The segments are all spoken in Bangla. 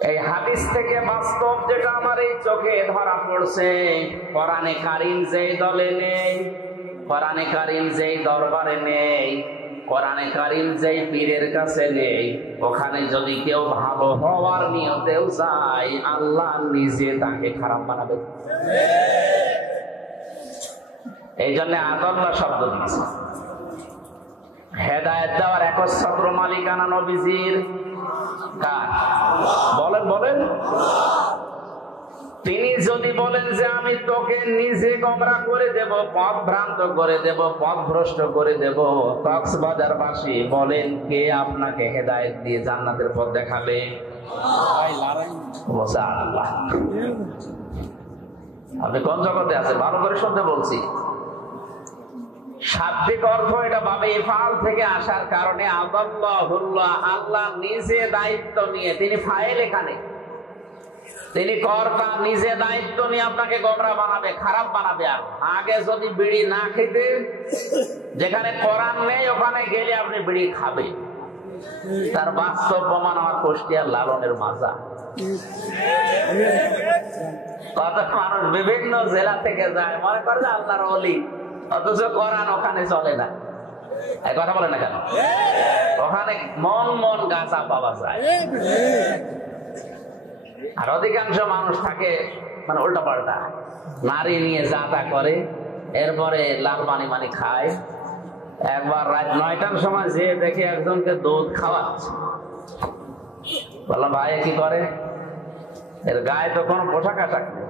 এই হাদিস থেকে বাস্তব যেটা আমার এই চোখে ধরা পড়ছে, কোরআনে কারীম যেই দলে নেই, কোরআনে কারীম যেই দরবারে নেই, কোরআনে কারীম যেই পীরের কাছে নেই, ওখানে যদি কেউ ভালো হওয়ার নিয়তেও যায়, আল্লাহ নিজে তাকে খারাপ বানাবে। এই জন্য আদাল্লাহ শব্দ দিয়েছে। হেদায়েত দেওয়ার একচ্ছত্র মালিকানা নবীজির। কার? বলেন বলেন। তিনি যদি বলেন যে আমি তোকে নিজে গোমরা করে দেব, পথ ভ্রান্ত করে দেব, পথ ভ্রষ্ট করে দেব, কক্সবাজারবাসী বলেন কে আপনাকে হেদায়েত দিয়ে জান্নাতের পথ দেখাবে? আল্লাহ। আপনি কোন জগতে আছে ভালো করে শুনতে বলছি। শাব্দিক অর্থ এটা বাবে ইফআল থেকে আসার কারণে আদাল্লাহুল্লাহ, আল্লাহ নিজে দায়িত্ব নিয়ে, তিনি ফাইল, এখানে তিনি কর্তা, নিজে দায়িত্ব নিয়ে আপনাকে গোমরা বানাবে, খারাপ বানাবে। আর আগে যদি বিড়ি না খেতে, যেখানে কোরআন নেই ওখানে গেলে আপনি বিড়ি খাবে। তার বাস্তব প্রমাণ আমার কুষ্টিয়ার লালনের মাজা। কত মানুষ বিভিন্ন জেলা থেকে যায়, মনে করে যে আল্লাহর ওলি, অথচ কোরআন ওখানে চলে না। কথা বলে না কেন? ওখানে মন মন গাঁজা পাওয়া যায়। আর অধিকাংশ মানুষ থাকে মানে উল্টা পাল্টা, নারী নিয়ে যা তা করে, এরপরে লাল পানি মানি খায়। একবার রাত 9টার সময় যে দেখে একজনকে দুধ খাওয়াচ্ছে, বললাম ভাই কি করে? এর গায়ে তো কোনো পোশাক আশাক নেই।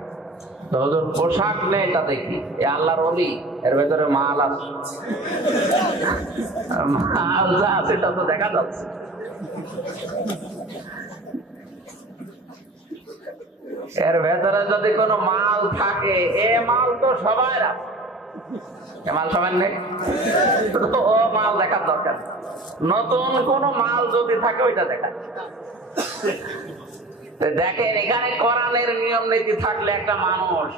তো পোশাক নেই তা দেখি, এ আল্লাহর ওলি, এর ভেতরে মাল আছে। মাল যা আছে তা তো দেখা যাচ্ছে। এর ভেতরে যদি কোনো মাল থাকে, এ মাল তো সবাই আছে, এ মাল সবাই নেই, তো ও মাল দেখার দরকার। নতুন কোন মাল যদি থাকে ওইটা দেখা। দেখেন এখানে কোরআনের নিয়ম নীতি থাকলে একটা মানুষ,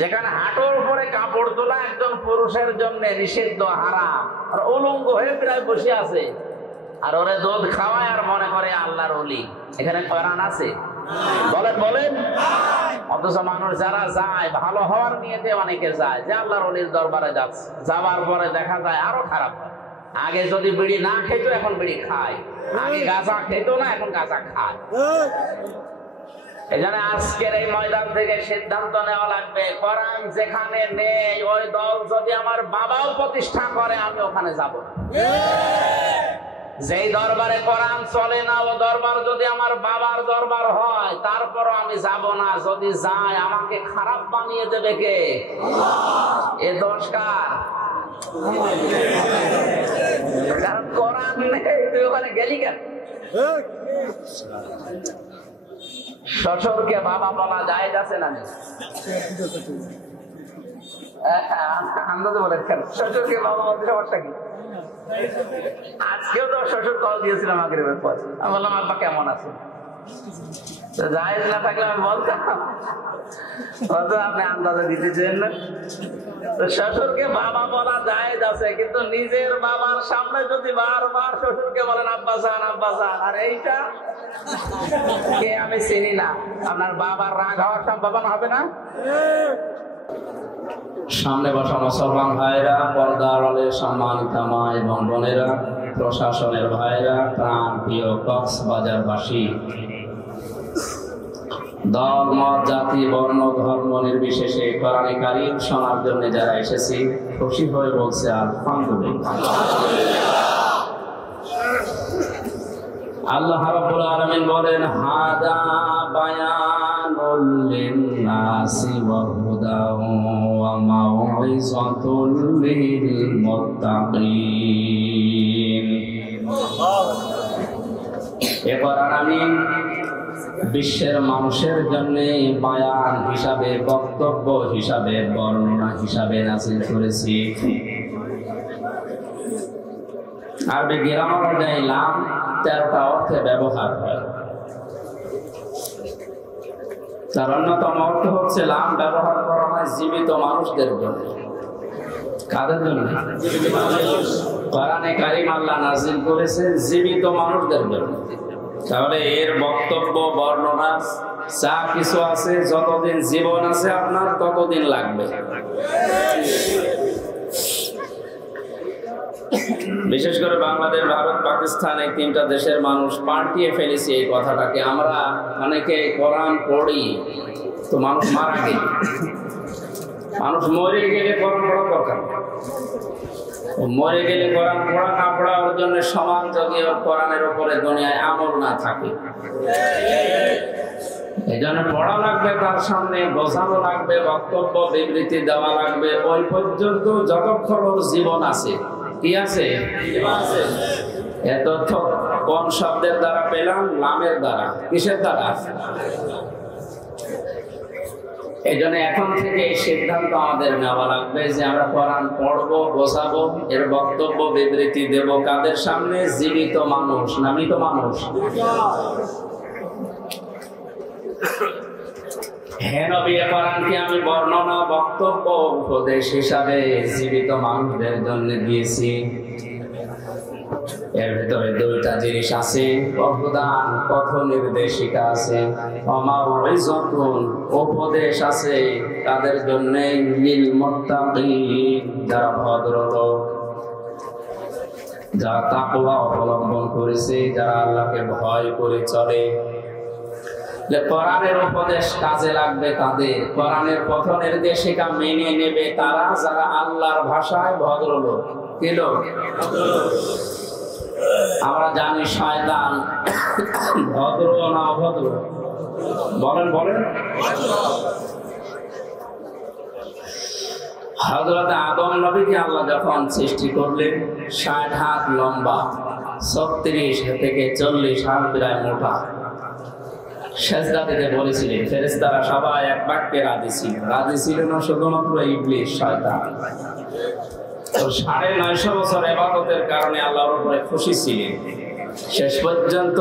যেখানে হাঁটুর উপরে কাপড় তোলা একজন পুরুষের জন্য নিষিদ্ধ, হারাম, আর উলঙ্গ হয়ে প্রায় বসে আছে, আর ওরে দুধ খাওয়ায় আর মনে করে আল্লাহর ওলি, এখানে কোরআন আছে? বলেন বলেন। অথচ মানুষ যারা যায় ভালো হওয়ার নিয়তে, অনেকে যায় যে আল্লাহর ওলির দরবারে যাচ্ছে, যাবার পরে দেখা যায় আরো খারাপ হয়। আগে যদি বিড়ি না খেত, এখন বিড়ি খায়। আগে গাঁজা খেত না, এখন গাঁজা খায়। এজন্য আজকের এই ময়দান থেকে সিদ্ধান্ত নেওয়া লাগবে, কোরআন যেখানে নেই ওই দল যদি আমার বাবাও প্রতিষ্ঠা করে, আমি ওখানে যাব। যেই দরবারে কোরআন চলে না, ও দরবার যদি আমার বাবার দরবার হয়, তারপরও আমি যাব না। যদি যাই, আমাকে খারাপ বানিয়ে দেবে কে? এ দোষ কার? কারণ কোরআন নেই, তুই ওখানে গেলি কেন? শ্বশুরকে বাবা বলা জায়েজ আছে না? আন্দাজে বলেন কেন শ্বশুরকে বাবা বলতে সমস্যা কি? আজকেও তো শ্বশুর কল দিয়েছিলাম আগের পর, আমি বললাম আব্বা কেমন আছে? জায়েজ না থাকলে আমি বলতাম, আপনি আন্দাজে দিতেছেন না। তো শ্বশুরকে বাবা বলা জায়েজ আছে, কিন্তু নিজের বাবার সামনে যদি বারবার শ্বশুরকে বলেন আব্বা জান আব্বা জান, আর এইটা কে আমি চিনি না, আপনার বাবার রাগ হওয়ার সম্ভাবনা হবে না? সামনে বসা মুসলমান ভাইরা, পর্দার আড়ালের সম্মানিত মা এবং বোনেরা, প্রশাসনের ভাইরা, প্রাণ প্রিয় কক্সবাজারবাসী, দল মত জাতি বর্ণ ধর্ম নির্বিশেষে কোরআনে কারীম শোনার জন্য যারা এসেছি, খুশি হয়ে বলছে আলহামদুলিল্লাহ। আল্লাহ রাব্বুল আলামিন বলেন, হাদা বায়ানুল লিন্নাসি ওয়া হুদাও ওয়া মাউইযাতুল লিল মুত্তাকিন। এ কোরআন আমি বিশ্বের মানুষের জন্য বায়ান হিসাবে, বক্তব্য হিসাবে, বর্ণনা হিসাবে নাযিল করেছি। আরবি গ্রামার অনুযায়ী লাম 13টা অর্থে ব্যবহার হয়। তার অন্যতম অর্থ হচ্ছে লাম ব্যবহার করা হয় জীবিত মানুষদের জন্য। কাদের জন্য? কোরআনে কারীম আল্লাহ নাযিল করেছে জীবিত মানুষদের জন্য। তাহলে এর বক্তব্য বর্ণনা যা কিছু আছে, যতদিন জীবন আছে আপনার ততদিন লাগবে। বিশেষ করে বাংলাদেশ, ভারত, পাকিস্তান এই তিনটা দেশের মানুষ পাল্টিয়ে ফেলেছে এই কথাটাকে। আমরা অনেকে কোরআন পড়ি তো মানুষ মারা গেলে, মানুষ মরে গেলে কোরআন পড়া দরকার, মরে গেলে কোরআন পড়া না পড়া ওর জন্য সমান, যদি ওর কোরআনের উপরে দুনিয়ায় আমল না থাকে। এই জন্য পড়া লাগবে, তার সামনে বোঝানো লাগবে, বক্তব্য বিবৃতি দেওয়া লাগবে ওই পর্যন্ত যতক্ষণ ওর জীবন আছে। কি আছে? এ তথ্য কোন শব্দের দ্বারা পেলাম? লামের দ্বারা। কিসের দ্বারা? এই জন্য এখন থেকে এই সিদ্ধান্ত আমাদের নেওয়া লাগবে যে আমরা কোরআন পড়বো, বোঝাবো, এর বক্তব্য বিবৃতি দেব কাদের সামনে? জীবিত মানুষ না মৃত মানুষ? হ্যাঁ নবী, কোরআনকে আমি বর্ণনা, বক্তব্য, উপদেশ হিসাবে জীবিত মানুষদের জন্য দিয়েছি। এর ভিতরে দুইটা জিনিস আছে, অবদান, পথ নির্দেশিকা আছে, উপদেশ আছে তাদের জন্য, লিল মুত্তাকিন, যারা ভদ্রলোক, যারা তাকওয়া অবলম্বন করেছে, যারা আল্লাহকে ভয় করে চলে। কোরআনের উপদেশ কাজে লাগবে তাদের, কোরআনের পথ নির্দেশিকা মেনে নেবে তারা, যারা আল্লাহর ভাষায় ভদ্রলোক। কি লোক? আমরা জানি শয়তান ভদ্র না অভদ্র? বলেন বলেন। হযরত আদম নবীকে আল্লাহ যখন সৃষ্টি করলেন, ৬০ হাত লম্বা, ৩৬ থেকে ৪০ হাত প্রায় মোটা, সেজদা দিতে বলেছিলেন। ফেরেশতারা সবাই এক বাক্যে রাজি ছিল। রাজি ছিল না শুধুমাত্র ইবলিস, শয়তান। ৯৫০ বছর ইবাদতের কারণে আল্লাহর উপরে খুশি ছিলেন। শেষ পর্যন্ত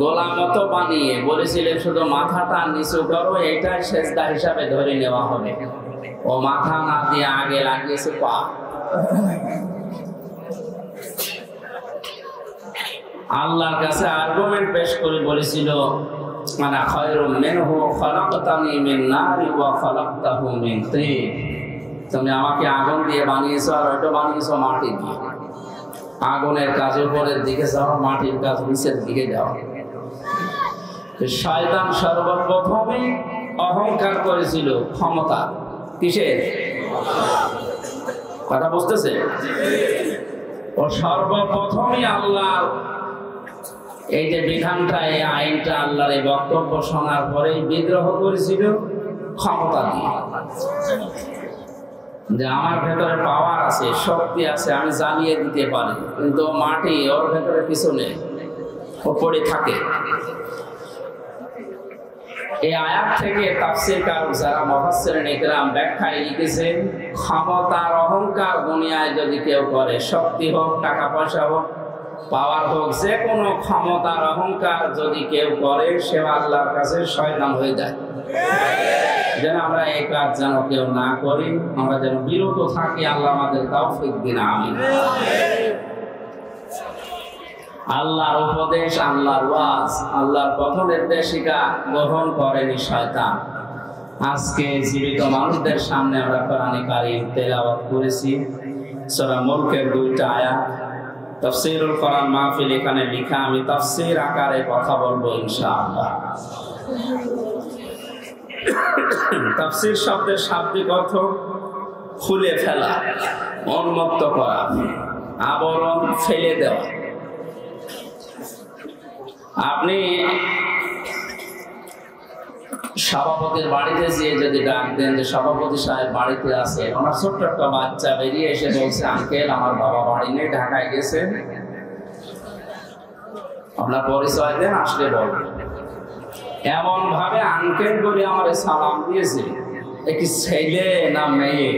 গোলামত বানিয়ে বলেছিলেন শুধু মাথাটা নিচু করো, এইটাই সেজদা হিসাবে ধরে নেওয়া হবে। ও মাথা না দিয়ে আগে লাগিয়েছে পা। আল্লাহর কাছে আর্গুমেন্ট পেশ করে বলেছিল, আনা খায়রুম মিনহু খালাকতানি মিন নারি ওয়া খালাকতাহু মিন তিন। তুমি আমাকে আগুন দিয়ে বানিয়েছো আর ওটা বানিয়েছো মাটি দিয়ে। আগুনের কাজ উপরের দিকে যাও, মাটির কাজ নিচের দিকে যাও। শয়তান সর্বপ্রথমে অহংকার করেছিল ক্ষমতা। কিসের কথা বুঝতেছে? ও সর্বপ্রথমে আল্লাহ এই যে বিধানটা, এই আইনটা, আল্লাহর এই বক্তব্য শোনার পরে বিদ্রোহ করেছিল ক্ষমতা দিয়ে, যে আমার ভেতরে পাওয়ার আছে, শক্তি আছে, আমি জ্বালিয়ে দিতে পারি, কিন্তু মাটি, ওর ভেতরে কিছু নেই, ও পড়ে থাকে। এই আয়াত থেকে তাফসীরকার যারা মুফাসসিরিন ইকরাম ব্যাখ্যায় লিখেছেন, ক্ষমতার অহংকার দুনিয়ায় যদি কেউ করে, শক্তি হোক, টাকা পয়সা হোক, পাওয়ার হোক, যে কোনো ক্ষমতার অহংকার যদি কেউ করে, সে আল্লাহর কাছে শয়তান হয়ে যায়। যেন আমরা এই কাজ যেন কেউ না করি, আমরা যেন বিরত থাকি। আল্লাহ আমাদের তৌফিক দিন, আমিন। আল্লাহর উপদেশ, আল্লাহর ওয়াজ, আল্লাহর পথ নির্দেশিকা গ্রহণ করেনি শয়তান। আজকে জীবিত মানুষদের সামনে আমরা কোরআন কারীম তেলাওয়াত করেছি। সূরা মুলকের ২টা আয়াত, তাফসীরুল কোরআন মাহফিল এখানে লেখা। আমি তাফসীর আকারে কথা বলবো ইনশাআল্লাহ। তাফসীর শব্দের শাব্দিক অর্থ খুলে ফেলা, উন্মুক্ত করা, আবরণ ফেলে দেওয়া। আপনি সভাপতির বাড়িতে যেয়ে যদি ডাক দেন যে সভাপতি সাহেব বাড়িতে আছে, আমার ছোট্ট একটা বাচ্চা বেরিয়ে এসে বলছে, আঙ্কেল আমার বাবা বাড়ি নেই, ঢাকায় গেছে, আপনার পরিচয় দেন, আসলে বলবেন। এমন ভাবে আঙ্কেল বলে আমার সালাম দিয়েছে, একটি ছেলে না মেয়ে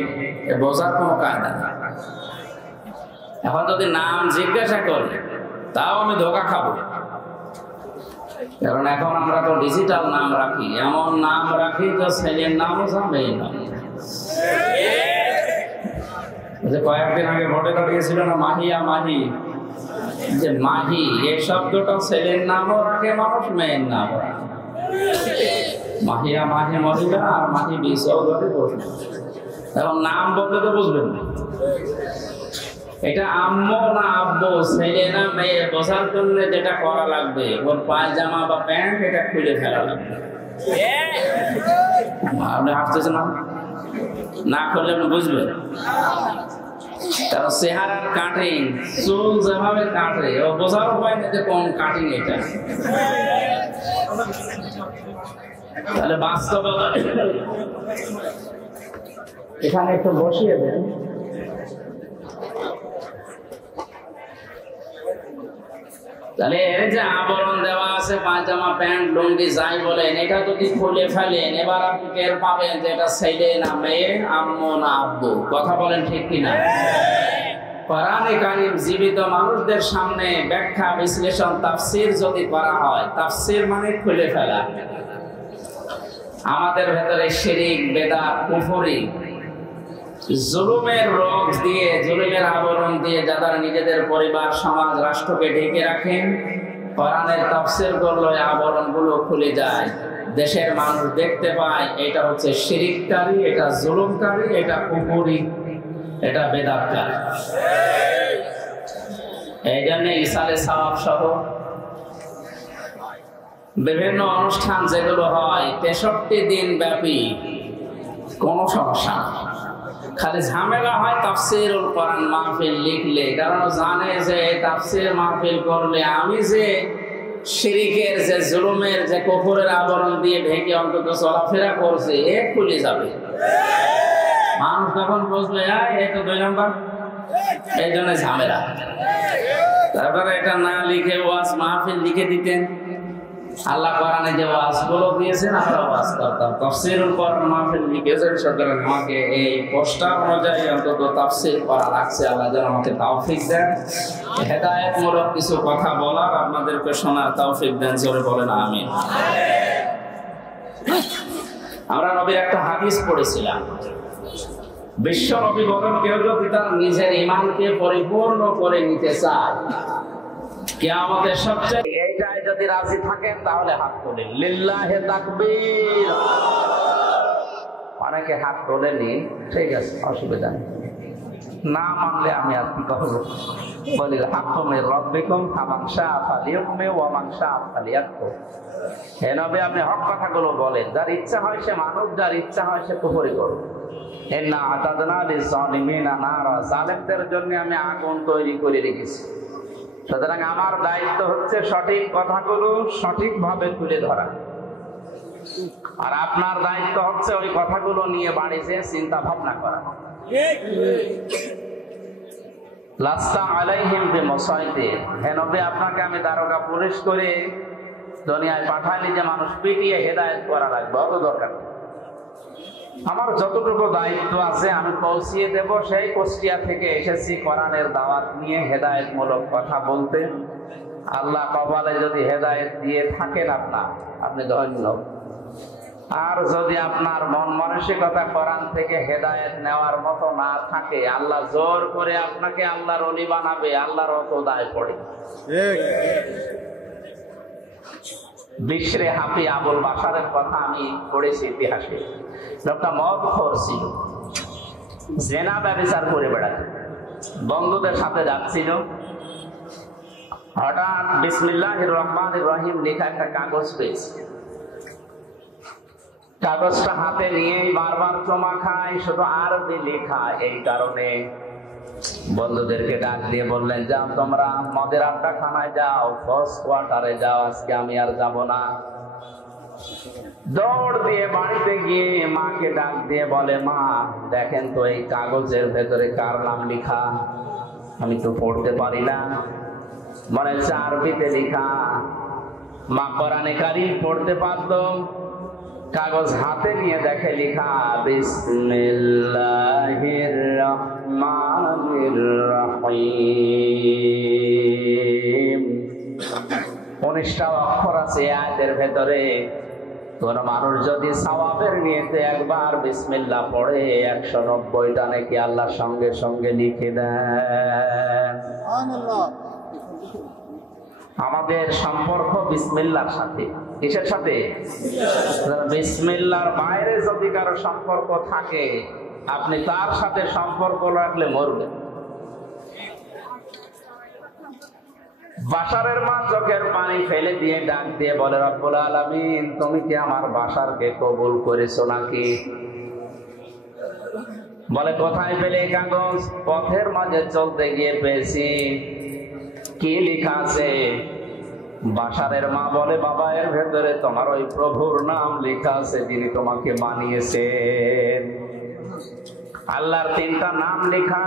বোঝার কোনো কায়দা নেই। এখন যদি নাম জিজ্ঞাসা করে, তাও আমি ধোকা খাবো, কারণ এখন আমরা তো ডিজিটাল নাম রাখি, এমন নাম রাখি তো ছেলের নামও মেয়ের নাম। কয়েকদিন আগে ভোটে দাঁড়িয়েছিল না মাহিয়া মাহি, যে মাহি এই শব্দটা ছেলের নামও রাখে মানুষ, মেয়ের নাম রাখে। মাহিয়া মাহি মহিলা আর মাহি বিচৌধুরী বসবে। এখন নাম বলতে তো বুঝবেন না, এটা আম্মু না আব্বু, ছেলে না মেয়ে বোঝার জন্য যেটা করা লাগবে, ওর পায়জামা বা প্যান্ট এটা খুলে ফেলা লাগবে। আপনি হাসতেছেন না করলে আপনি বুঝবেন। তার চেহারার কাটিং, চুল যেভাবে কাটে ও বোঝার উপায় নেই যে কোন কাটিং এটা। তাহলে বাস্তবতা এখানে একটু বসিয়ে দেন। তাহলে এর যে আবরণ দেওয়া আছে পায়জামা প্যান্ট লুঙ্গি যাই বলেন, এটা যদি খুলে ফেলেন এবার আপনি টের পাবেন যে এটা ছেলে না মেয়ে, আম্মু না আব্বু। কথা বলেন ঠিক কিনা? কোরআনে কারীম জীবিত মানুষদের সামনে ব্যাখ্যা বিশ্লেষণ তাফসীর যদি করা হয়, তাফসীর মানে খুলে ফেলা। আমাদের ভেতরে শিরক বেদাত কুফরি জুলুমের রোগ দিয়ে, জুলুমের আবরণ দিয়ে যারা নিজেদের পরিবার সমাজ রাষ্ট্রকে ঢেকে রাখেন, কোরআনের তাফসীর করলে আবরণগুলো খুলে যায়। দেশের মানুষ দেখতে পায় এটা হচ্ছে শিরককারী, এটা জুলুমকারী, এটা কুফরি, এটা বেদাতকারী। এই জন্য ইসালে সওয়াব সহ বিভিন্ন অনুষ্ঠান যেগুলো হয় 63 দিন ব্যাপী, কোনো সমস্যা না। খালি ঝামেলা হয় তাফসীরুল কোরআন মাহফিল লিখলে, কারণ জানে যে তাফসীর মাহফিল করলে আমি যে শিরকের যে জুলুমের যে কুফরের আবরণ দিয়ে ঢেকে অন্তত চলাফেরা করছে এ খুলে যাবে। মানুষ তখন বুঝবে এই তো 2 নম্বর, এই জন্য ঝামেলা। তারপরে এটা না লিখে ওয়াজ মাহফিল লিখে দিতেন। আল্লাহ কোরআনে যে ওয়াজগুলো দিয়েছেন আমরা ওয়াজ করতাম, তাফসীরুল কোরআন মাহফিল লিখেছেন, সুতরাং আমাকে এই পোস্টার অনুযায়ী অন্তত তাফসীর করা লাগছে। আল্লাহ যেন আমাকে তৌফিক দেন, হেদায়েতমূলক কিছু কথা বলার, আপনাদেরকে শোনার তৌফিক দেন। জোরে বলেন আমিন। আমরা নবীর একটা হাদিস পড়েছিলাম, বিশ্ব নবী বলেন কেউ যদি তার নিজের ঈমানকে পরিপূর্ণ করে নিতে চায়, কিয়ামতের সবচেয়ে এইটাই যদি রাজি থাকেন তাহলে হাত তোলেন, লিল্লাহি তাকবীর। অনেকে হাত তোলেনি, ঠিক আছে, অসুবিধা নেই। না মানলে আমি আর কি করবো, বলি হাক্কুম মির রাব্বিকুম ফামান শাআ ফালিউমিন ওয়া মান শাআ ফালিয়াকফুর। হে নবী, আপনি হক কথাগুলো বলেন, যার ইচ্ছা হয় সে মানুষ, যার ইচ্ছা হয় সে কুফরি করবে। ইন্না আতাদনা লিয-যালিমিনা নারা, জালেমদের জন্য আমি আগুন তৈরি করে রেখেছি। সুতরাং আমার দায়িত্ব হচ্ছে সঠিক কথাগুলো সঠিকভাবে তুলে ধরা, আর আপনার দায়িত্ব হচ্ছে ওই কথাগুলো নিয়ে বাড়ি যেয়ে চিন্তা ভাবনা করা। লাস্তা আলাইহিম বিমুসাইতির, হে নবী, আপনাকে আমি দারোগা পুলিশ করে দুনিয়ায় পাঠাইনি যে মানুষ পিটিয়ে হেদায়েত করা লাগবে, অত দরকার নেই। আমার যতটুকু দায়িত্ব আছে আমি পৌঁছিয়ে দেব। সেই কুষ্টিয়া থেকে এসেছি কোরআনের দাওয়াত নিয়ে হেদায়েতমূলক কথা বলতে। আল্লাহ কপালে যদি হেদায়েত দিয়ে থাকেন আপনি ধন্য। আর যদি আপনার মন মানসিকতা কোরআন থেকে হেদায়েত নেওয়ার মতো না থাকে, আল্লাহ জোর করে আপনাকে আল্লাহর ওলি বানাবে, আল্লাহর অত দায় পড়ে। বিশরে হাফি আবুল বাশারের কথা আমি পড়েছি ইতিহাসে। লোকটা মদখোর ছিল, জেনা ব্যভিচার করে বেড়াতো, বন্ধুদের সাথে যাচ্ছিল। হঠাৎ বিসমিল্লাহির রহমানির রহিম লেখা একটা কাগজ পেয়েছে। কাগজটা হাতে নিয়েই বারবার চমা খায়, শুধু আরবি লেখা। এই কারণে বন্ধুদেরকে ডাক দিয়ে বললেন, যাও তোমরা মদের আড্ডা খানায় যাও, ফার্স্ট কোয়ার্টারে যাও, আজকে আমি আর যাব না। দৌড় দিয়ে বাড়িতে গিয়ে মাকে ডাক দিয়ে বলে, মা দেখেন তো এই কাগজের ভেতরে কার নাম লেখা, আমি তো পড়তে পারি না। মনে হচ্ছে আরবিতে লেখা। মা কোরআনে কারীম পড়তে পারতো, কাগজ হাতে নিয়ে দেখে লেখা বিসমিল্লাহির রহমানির রহিম। 19টা অক্ষর আছে আয়াতের ভেতরে। কোন মানুষ যদি সওয়াবের নিয়তে একবার বিসমিল্লাহ পড়ে 190টা নাকি আল্লাহ সঙ্গে সঙ্গে লিখে দেন। সুবহানাল্লাহ। আমাদের সম্পর্ক বিসমিল্লাহর সাথে। কিসের সাথে? বিসমিল্লাহর বাইরে যদি কারো সম্পর্ক থাকে, আপনি তার সাথে সম্পর্ক রাখলে মরবেন। বাশারের মা চোখের পানি ফেলে দিয়ে ডাক দিয়ে বলে, রব্বুল আলামিন, তুমি কি আমার বাশারকে কবুল করেছো নাকি? বলে, কোথায় পেলে কাগজ? পথের মাঝে চলতে গিয়ে পেয়েছি। কি লেখা আছে? বাশারের মা বলে, বাবা, এর ভেতরে তোমার ওই প্রভুর নাম লেখা আছে যিনি তোমাকে বানিয়েছেন। আল্লাহর 3টা নাম লেখা।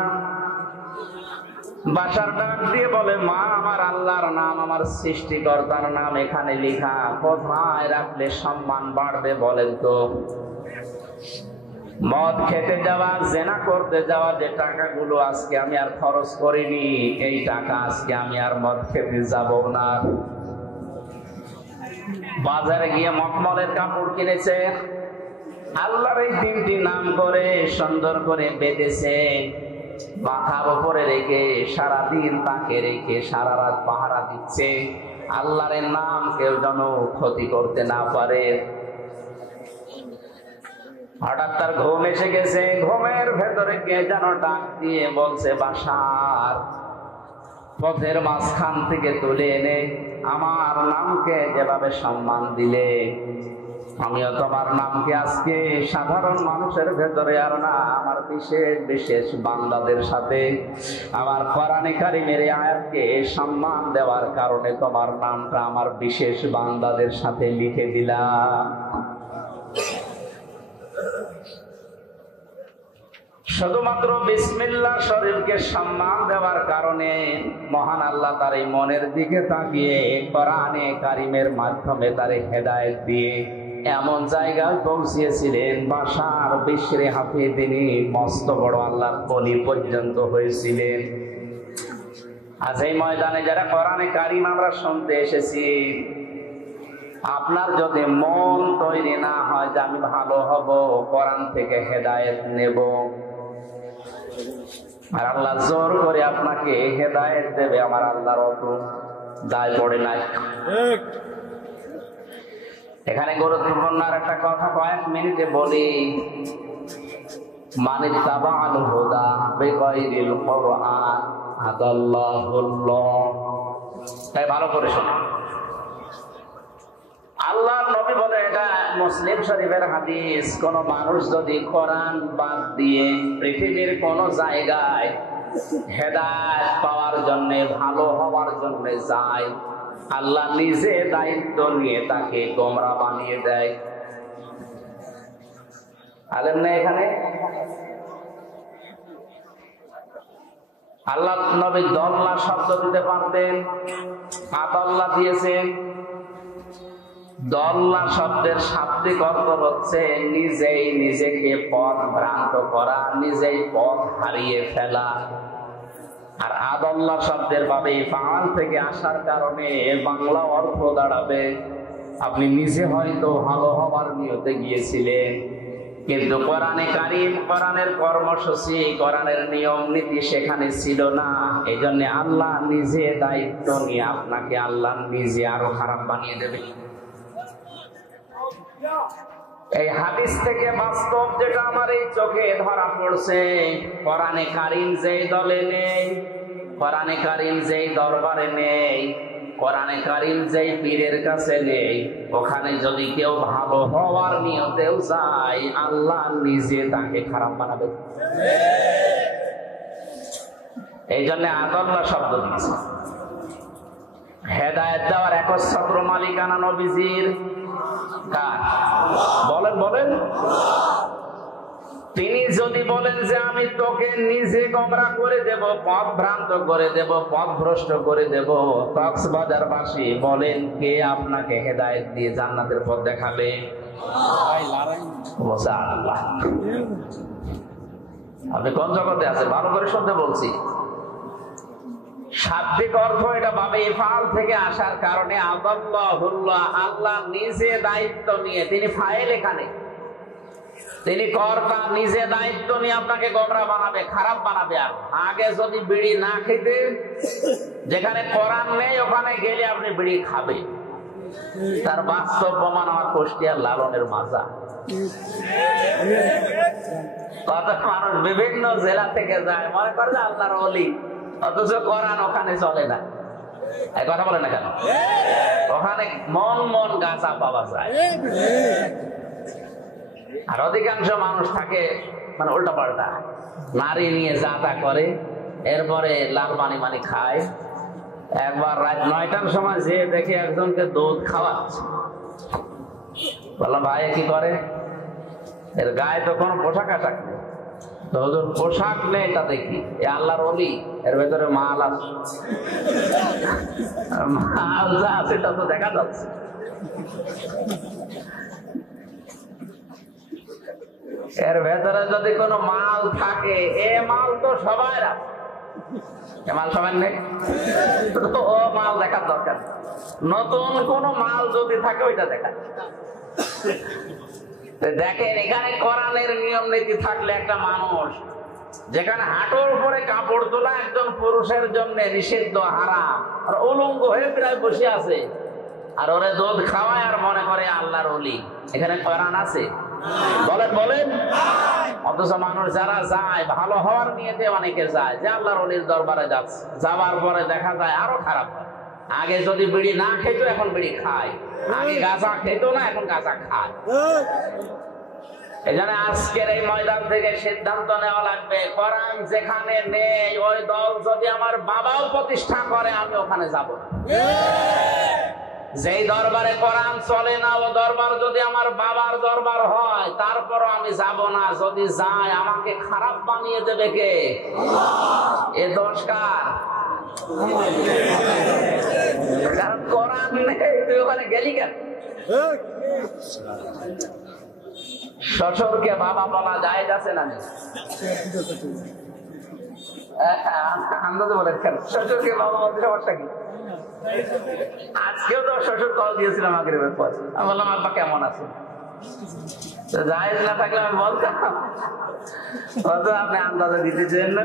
বাশার ডাক দিয়ে বলে, মা, আমার আল্লাহর নাম, আমার সৃষ্টিকর্তার নাম এখানে লেখা, কোথায় রাখলে সম্মান বাড়বে বলেন তো? মদ খেতে যাওয়া, জেনা করতে যাওয়া যে টাকাগুলো আজকে আমি আর খরচ করিনি, এই টাকা আজকে আমি আর মদ খেতে যাব না। বাজারে গিয়ে মখমলের কাপড় কিনেছে, আল্লাহর এই 3টি নাম করে সুন্দর করে বেঁধেছে, মাথার উপরে রেখে সারাদিন তাকে রেখে সারা রাত পাহারা দিচ্ছে। আল্লাহর নাম কেউ যেন ক্ষতি করতে না পারে। হঠাৎ তার ঘুম এসে গেছে। ঘুমের ভেতরে কে যেন ডাক দিয়ে বলছে, বাশার, পথের মাঝখান থেকে তুলে এনে আমার নামকে যেভাবে সম্মান দিলে, আমিও তোমার নামকে আজকে সাধারণ মানুষের ভেতরে আর না, আমার বিশেষ বিশেষ বান্দাদের সাথে আমার কোরআনে কারিমের আয়াতকে সম্মান দেওয়ার কারণে তোমার নামটা আমার বিশেষ বান্দাদের সাথে লিখে দিলাম। শুধুমাত্র বিসমিল্লাহ শরীফকে সম্মান দেওয়ার কারণে মহান আল্লাহ তার এই মনের দিকে তাকিয়ে কোরআনে কারিমের মাধ্যমে তার হেদায়েত দিয়ে এমন জায়গায় পৌঁছিয়েছিলেন, বাশার বিশরে হাফিয়ে তিনি মস্ত বড় আল্লাহর ওলি পর্যন্ত হয়েছিলেন। আজ এই ময়দানে যারা কোরআনে কারিম আমরা শুনতে এসেছি, আপনার যদি মন তৈরি না হয় যে আমি ভালো হব, কোরআন থেকে হেদায়েত নেব, আর আল্লাহ জোর করে আপনাকে হেদায়েত দেবে, আমার আল্লাহর অত দায় পড়ে নাই। এখানে গুরুত্বপূর্ণ আর একটা কথা কয়েক মিনিটে বলি। মানে তাবাআল হুদা বিগাইরিল কুরআন আদাল্লাহুল্লাহ। তাই ভালো করে শুনুন। আল্লাহর নবী বলে, এটা মুসলিম শরীফের হাদিস, কোন মানুষ যদি কোরআন বাদ দিয়ে পৃথিবীর কোন জায়গায় হেদায়েত পাওয়ার জন্য, ভালো হওয়ার জন্য যায়, আল্লাহ নিজে দায়িত্ব নিয়ে তাকে গোমরা বানিয়ে দেয়। আলেম না এখানে? আল্লাহ নবী দল্লা শব্দ দিতে পারতেন, আদাল্লাহ দিয়েছেন। দল্লা শব্দের শাব্দিক অর্থ হচ্ছে নিজেই নিজেকে পথ ভ্রান্ত করা, নিজেই পথ হারিয়ে ফেলা। আর আদাল্লাহ শব্দের ভাবে ফাআল থেকে আসার কারণে বাংলা অর্থ দাঁড়াবে আপনি নিজে হয়তো ভালো হবার নিয়তে গিয়েছিলেন, কিন্তু কোরআনে কারিম, কোরআনের কর্মসূচি, কোরআনের নিয়ম নীতি সেখানে ছিল না। এই জন্য আল্লাহ নিজে দায়িত্ব নিয়ে আপনাকে আল্লাহ নিজে আরো খারাপ বানিয়ে দেবে। এই হাদিস থেকে বাস্তব যেটা আমার এই চোখে ধরা পড়ছে, কোরআনে কারিম যেই দলে নেই, কোরআনে কারিম যেই দরবারে নেই, কোরআনে কারিম যেই পীরের কাছে নেই, ওখানে যদি কেউ ভালো হওয়ার নিয়তেও যায়, আল্লাহ নিজে তাকে খারাপ বানাবে। এই জন্য আদাল্লাহ শব্দ দিয়েছে। হেদায়েত দেওয়ার একচ্ছত্র মালিকানা নবীজির। কার? বলেন বলেন। তিনি যদি বলেন যে আমি তোকে নিজে গোমরা করে দেব, পথ ভ্রান্ত করে দেব, পথ ভ্রষ্ট করে দেব, কক্সবাজারবাসী বলেন কে আপনাকে হেদায়েত দিয়ে জান্নাতের পথ দেখাবে? আল্লাহ। আপনি কোন জগতে আছেন? ভালো করে শুনতে বলছি। শাব্দিক অর্থ এটা ভাবে ইফআল থেকে আসার কারণে আদাল্লাহুল্লাহ, আল্লাহ নিজে দায়িত্ব নিয়ে, তিনি ফাইল এখানে তিনি কর্তা, নিজে দায়িত্ব নিয়ে আপনাকে গোমরা বানাবে, খারাপ বানাবে। আর আগে যদি বিড়ি না খেতে, যেখানে কোরআন নেই ওখানে গেলে আপনি বিড়ি খাবে। তার বাস্তব প্রমাণ আমার কুষ্টিয়ার লালনের মাজা। কত মানুষ বিভিন্ন জেলা থেকে যায়, মনে করে যে আল্লাহর ওলি, অথচ কোরআন ওখানে চলে না। এই কথা বলে না কেন? ওখানে মন মন গাঁজা পাওয়া যায়। আর অধিকাংশ মানুষ থাকে মানে উল্টা পাল্টা, নারী নিয়ে যা তা করে, এরপরে লাল পানি খায়। একবার রাত 9টার সময় যে দেখে একজনকে দুধ খাওয়াচ্ছে, বললাম ভাই কি করে? এর গায়ে তো কোনো পোশাক আশাক নেই। তো হুজুর পোশাক নেই তা দেখি, এ আল্লাহর ওলি, এর ভেতরে মাল আছে। মাল যা আছে তা তো দেখা যাচ্ছে। এর ভেতরে যদি কোনো মাল থাকে, এ মাল তো সবাই আছে, এ মাল সবাই নেই, তো ও মাল দেখার দরকার। নতুন কোন মাল যদি থাকে ওইটা দেখা। দেখেন, এখানে কোরআনের নিয়ম নীতি থাকলে একটা মানুষ, যেখানে হাঁটুর উপরে কাপড় তোলা একজন পুরুষের জন্য নিষিদ্ধ, হারাম, আর উলঙ্গ হয়ে প্রায় বসে আছে, আর ওরে দুধ খাওয়ায় আর মনে করে আল্লাহর ওলি, এখানে কোরআন আছে? বলেন বলেন। অথচ মানুষ যারা যায়, ভালো হওয়ার নিয়েতে অনেকে যায়, যে আল্লাহর ওলির দরবারে যাচ্ছে, যাওয়ার পরে দেখা যায় আরো খারাপ হয়। আগে যদি বিড়ি না খেত, এখন বিড়ি খায়। আগে গাঁজা খেত না, এখন গাঁজা খায়। এখানে আজকের এই ময়দান থেকে সিদ্ধান্ত নেওয়া লাগবে, কোরআন যেখানে নেই ওই দল যদি আমার বাবাও প্রতিষ্ঠা করে, আমি ওখানে যাব। যেই দরবারে কোরআন চলে না, ও দরবার যদি আমার বাবার দরবার হয়, তারপরও আমি যাব না। যদি যাই, আমাকে খারাপ বানিয়ে দেবে কে? এ দোষ কার? কারণ কোরআন নেই, তুই ওখানে গেলি কেন? শ্বশুরকে বাবা বলা জায়েজ আছে না? আন্দাজে বলেন কেন শ্বশুরকে বাবা বলতে সমস্যা কি? আজকেও তো শ্বশুর কল দিয়েছিলাম মাগরিবের পর, আমি বললাম আব্বা কেমন আছে? জায়েজ না থাকলে আমি বলতাম, অত আপনি আন্দাজে দিতেছেন না।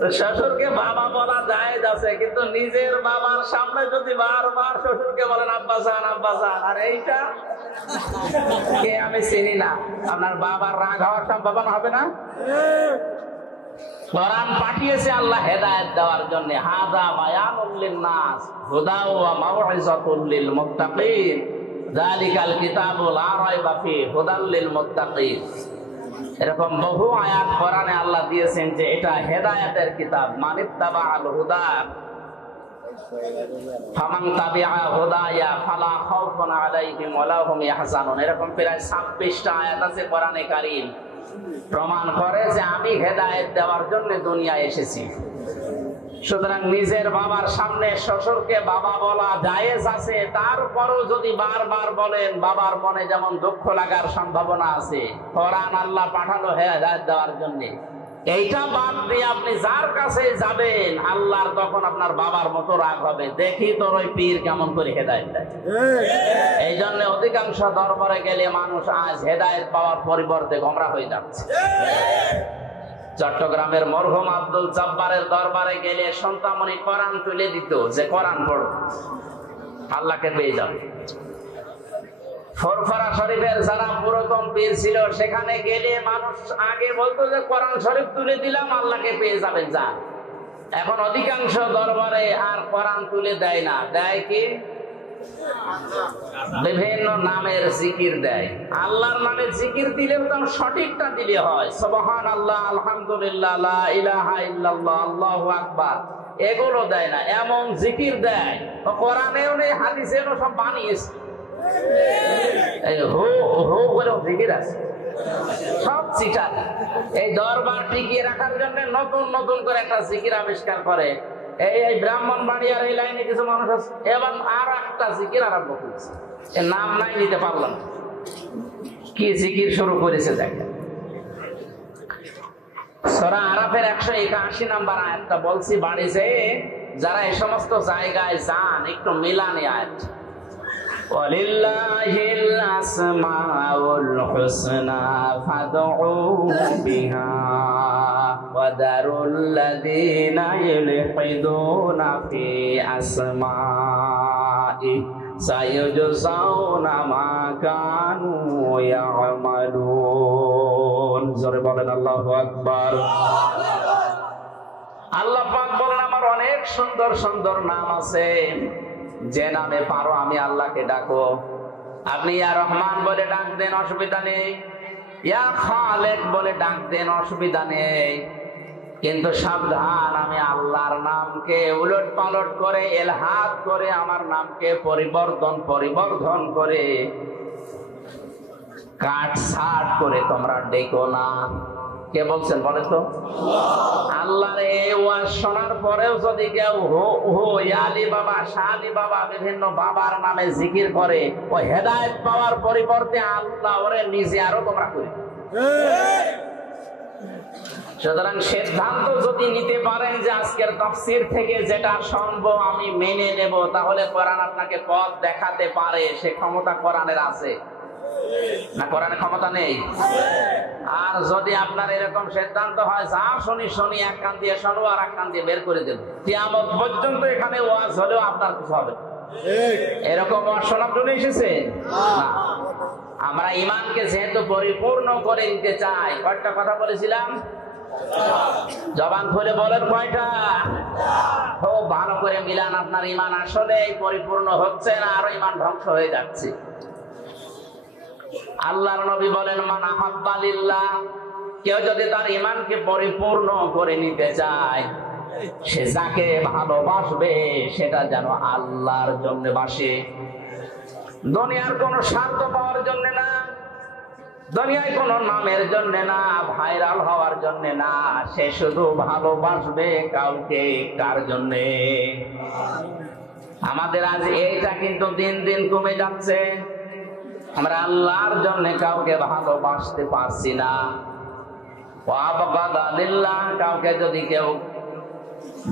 তো শ্বশুরকে বাবা বলা জায়েজ আছে, কিন্তু নিজের বাবার সামনে যদি বারবার শ্বশুরকে বলেন আব্বা জান আব্বা জান, আর এইটা কে আমি চিনি না, আপনার বাবার রাগ হওয়ার সম্ভাবনা হবে না? কোরআন পাঠিয়েছে আল্লাহ হেদায়েত দেওয়ার জন্য। হাযা বায়ানুল লিন-নাস হুদা ওয়া মাউইযাতুল লিল মুত্তাকিন, যালিকাল কিতাবু লা রাইবা ফীহি হুদাল লিল মুত্তাকিন। এরকম বহু আয়াত কোরআনে আল্লাহ দিয়েছেন যে এটা হেদায়েতের কিতাব। মানিত্তাবাআল হুদা ফামান তাবিআ হুদায়া ফালা খাউফুন আলাইহিম ওয়া লা হুম ইয়াহজানুন। এরকম প্রায় 26টা আয়াত আছে কোরআনে কারীম, প্রমাণ করে যে আমি হেদায়েত দেওয়ার জন্য দুনিয়ায় এসেছি। সুতরাং নিজের বাবার সামনে শ্বশুরকে বাবা বলা জায়েজ আছে, তারপরও যদি বারবার বলেন, বাবার মনে যেমন দুঃখ লাগার সম্ভাবনা আছে। কোরআন আল্লাহ পাঠালো হেদায়েত দেওয়ার জন্য, এইটা বাদ দিয়ে আপনি যার কাছে যাবেন, আল্লাহর তখন আপনার বাবার মতো রাগ হবে, দেখি তোর ওই পীর কেমন করে হেদায়েত দেয়। এই জন্য অধিকাংশ দরবারে গেলে মানুষ আজ হেদায়েত পাওয়ার পরিবর্তে গোমরা হয়ে যাচ্ছে। চট্টগ্রামের মরহুম আব্দুল জব্বারের দরবারে গেলে সন্তামণি কোরআন তুলে দিত, যে কোরআন পড়ো আল্লাহকে পেয়ে যাবে। ফরফরা শরীফের যারা পুরাতন পীর ছিল, সেখানে গেলে মানুষ আগে বলতো যে কোরআন শরীফ তুলে দিলাম আল্লাহকে পেয়ে যাবেন, যা। এখন অধিকাংশ দরবারে আর কোরআন তুলে দেয় না, দেয় কি? বিভিন্ন নামের জিকির দেয়। আল্লাহর নামে জিকির দিলেও তো সঠিকটা দিলে হয়, সুবহানাল্লাহ, আলহামদুলিল্লাহ, লা ইলাহা ইল্লাল্লাহ, আল্লাহু আকবার, এগুলো দেয় না। এমন জিকির দেয় কোরআনেও নেই, হাদিসেও সব বানিয়েছে। এই হো হো বলে জিকির আছে, সব চিটার। এই দরবার টিকিয়ে রাখার জন্য নতুন নতুন করে একটা জিকির আবিষ্কার করে। এই ব্রাহ্মণবাড়িয়ার এই লাইনে কিছু মানুষ আছে, এবং আর একটা জিকির আরম্ভ করেছে, এর নাম নাই নিতে পারলাম, কি জিকির শুরু করেছে দেখেন। সূরা আরাফের 181 নম্বর আয়াতটা বলছি বাড়ি যেয়ে যারা এই সমস্ত জায়গায় যান, একটু মিলানি আয়াত। ওয়ালিল্লাহিল আসমাউল হুসনা ফাদউহু বিহা ওয়া দারুল লাযিনা ইউলহিদুনা ফি আসমাই সায়ুজজাউনা মা কানু ইয়ামালুন। জোরে বলেন আল্লাহু আকবার। আল্লাহ পাক বলেন আমার অনেক সুন্দর সুন্দর নাম আছে, যে নামে পারো আমি আল্লাহকে ডাকো। আপনি ইয়া রহমান বলে ডাক দেন, অসুবিধা নেই। ইয়া খালেক বলে ডাক দেন, অসুবিধা নেই। কিন্তু সাবধান, আমি আল্লাহর নামকে উলট পালট করে এলহাদ করে আমার নামকে পরিবর্ধন করে কাট ছাট করে তোমরা ডেকো না। কে বলছেন বলে তো? আল্লাহর এই ওয়াজ শোনার পরেও যদি কেউ আলী বাবা, শাহ আলী বাবা, বিভিন্ন বাবার নামে জিকির করে, ও হেদায়েত পাওয়ার পরিবর্তে আল্লাহ ওরে নিজে আরো তোমরা করি। সুতরাং সিদ্ধান্ত যদি নিতে পারেন যে আজকের তাফসীর থেকে যেটা শুনবো আমি মেনে নেব, তাহলে কোরআন আপনাকে পথ দেখাতে পারে। সে ক্ষমতা কোরআনের আছে না? কোরআনের ক্ষমতা নেই? আর যদি আপনার এরকম সিদ্ধান্ত হয় যা শুনি এক কান দিয়ে শুনবো আর এক কান দিয়ে বের করে দেব, কিয়ামত পর্যন্ত এখানে ওয়াজ হলেও আপনার কিছু হবে। এরকম ওয়াজ শোনার জন্য এসেছে না। আমরা ঈমানকে যেহেতু পরিপূর্ণ করে নিতে চাই, কয়টা কথা বলেছিলাম? জবান খুলে বলেন কয়টা? খুব ভালো করে মিলান। আপনার ঈমান আসলে পরিপূর্ণ হচ্ছে না, আরো ঈমান ধ্বংস হয়ে যাচ্ছে। আল্লাহর নবী বলেন মান আহাব্বা লিল্লাহ, কেউ যদি তার ঈমানকে পরিপূর্ণ করে নিতে চায়, সে যাকে ভালোবাসবে সেটা যেন আল্লাহর জন্য বাসে, দুনিয়ার কোন স্বার্থ পাওয়ার জন্য না, দুনিয়ায় কোন নামের জন্য না, ভাইরাল হওয়ার জন্য না। সে শুধু ভালোবাসবে কাউকে। কার জন্যে? আমাদের আজ এইটা কিন্তু দিন দিন কমে যাচ্ছে। আমরা আল্লাহর জন্য কাউকে ভালোবাসতে পারছি না। কাউকে যদি কেউ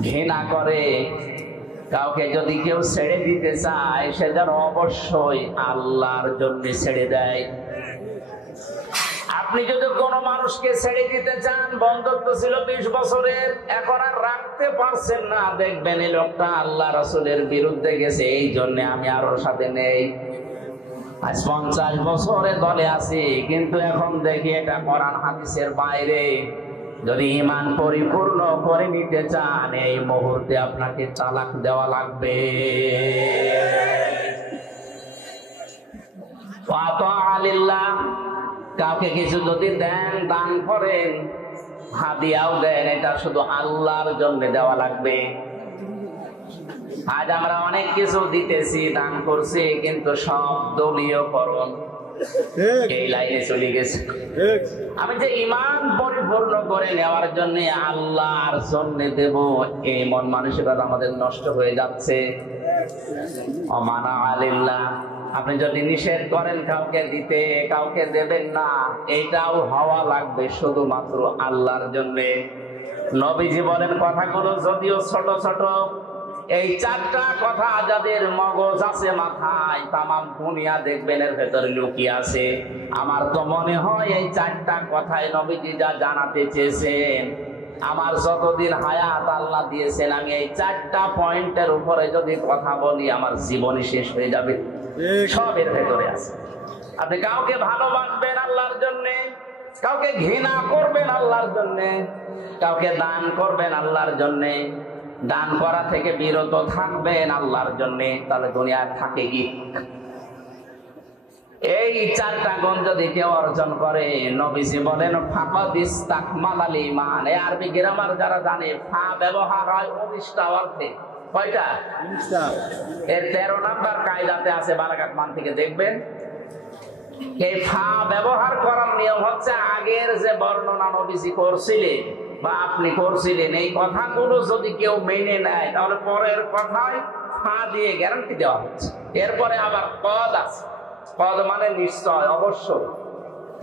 ঘৃণা করে, কাউকে যদি কেউ ছেড়ে দিতে চায়, সে যেন অবশ্যই আল্লাহর জন্য ছেড়ে দেয়। আপনি যদি কোনো মানুষকে ছেড়ে দিতে চান, বন্ধুত্ব ছিল 20 বছরের, এখন আর রাখতে পারছেন না, দেখবেন এই লোকটা আল্লাহ রাসূলের বিরুদ্ধে গেছে, এই জন্য আমি আর ওর সাথে নেই। আজ 50 বছরে দলে আছি, কিন্তু এখন দেখি এটা কোরআন হাদিসের বাইরে। যদি ঈমান পরিপূর্ণ করে নিতে চান, এই মুহূর্তে আপনাকে তালাক দেওয়া লাগবে। কাউকে কিছু যদি দেন, দান করেন, হাদিয়াও দেন, এটা শুধু আল্লাহর জন্য দেওয়া লাগবে। আজ আমরা অনেক কিছু দিতেছি, দান করছি, কিন্তু সব দলীয়করণ এই লাইনে চলে গেছে। আমি যে ঈমান পরিপূর্ণ করে নেওয়ার জন্য আল্লাহর জন্য দেব, এই মন মানসিকতা আমাদের নষ্ট হয়ে যাচ্ছে। অমানা আলিল্লাহ, আপনি যদি নিষেধ করেন কাউকে দিতে, কাউকে দেবেন না, এইটাও হওয়া লাগবে শুধুমাত্র আল্লাহর জন্য। নবীজি বলেন কথাগুলো যদিও ছোট ছোট, এই 4টা কথা যাদের মগজ আছে মাথায়, তামাম দুনিয়া দেখবেন এর ভেতরে লুকিয়ে আছে। আমার তো মনে হয় এই 4টা কথায় নবীজি যা জানাতে চেয়েছেন, আমার যতদিন হায়াত আল্লাহ দিয়েছেন, আমি এই 4টা পয়েন্টের উপরে যদি কথা বলি, আমার জীবনই শেষ হয়ে যাবে। সব এর ভেতরে আছে। আপনি কাউকে ভালোবাসবেন আল্লাহর জন্য, কাউকে ঘৃণা করবেন আল্লাহর জন্য, কাউকে দান করবেন আল্লাহর জন্য, দান করা থেকে বিরত থাকবেন আল্লাহর জন্য, তাহলে দুনিয়ায় থাকে কি? এই 4টা গুণ যদি কেউ অর্জন করে, নবীজি বলেন ফাকাদ ইসতাকমালাল ঈমান। এই আরবি গ্রামার যারা জানে, ফা ব্যবহার হয় 19টা অর্থে। কয়টা? 19টা। এর 13 নাম্বার কায়দাতে আছে, বালাগাত মান থেকে দেখবেন। এই ফা ব্যবহার করার নিয়ম হচ্ছে, আগের যে বর্ণনা নবীজি করছিলেন বা আপনি করছিলেন, এই কথাগুলো যদি কেউ মেনে নেয়, তাহলে পরের কথায় ফা দিয়ে গ্যারান্টি দেওয়া হচ্ছে। এরপরে আবার কদ আছে, কদ মানে নিশ্চয়, অবশ্যই।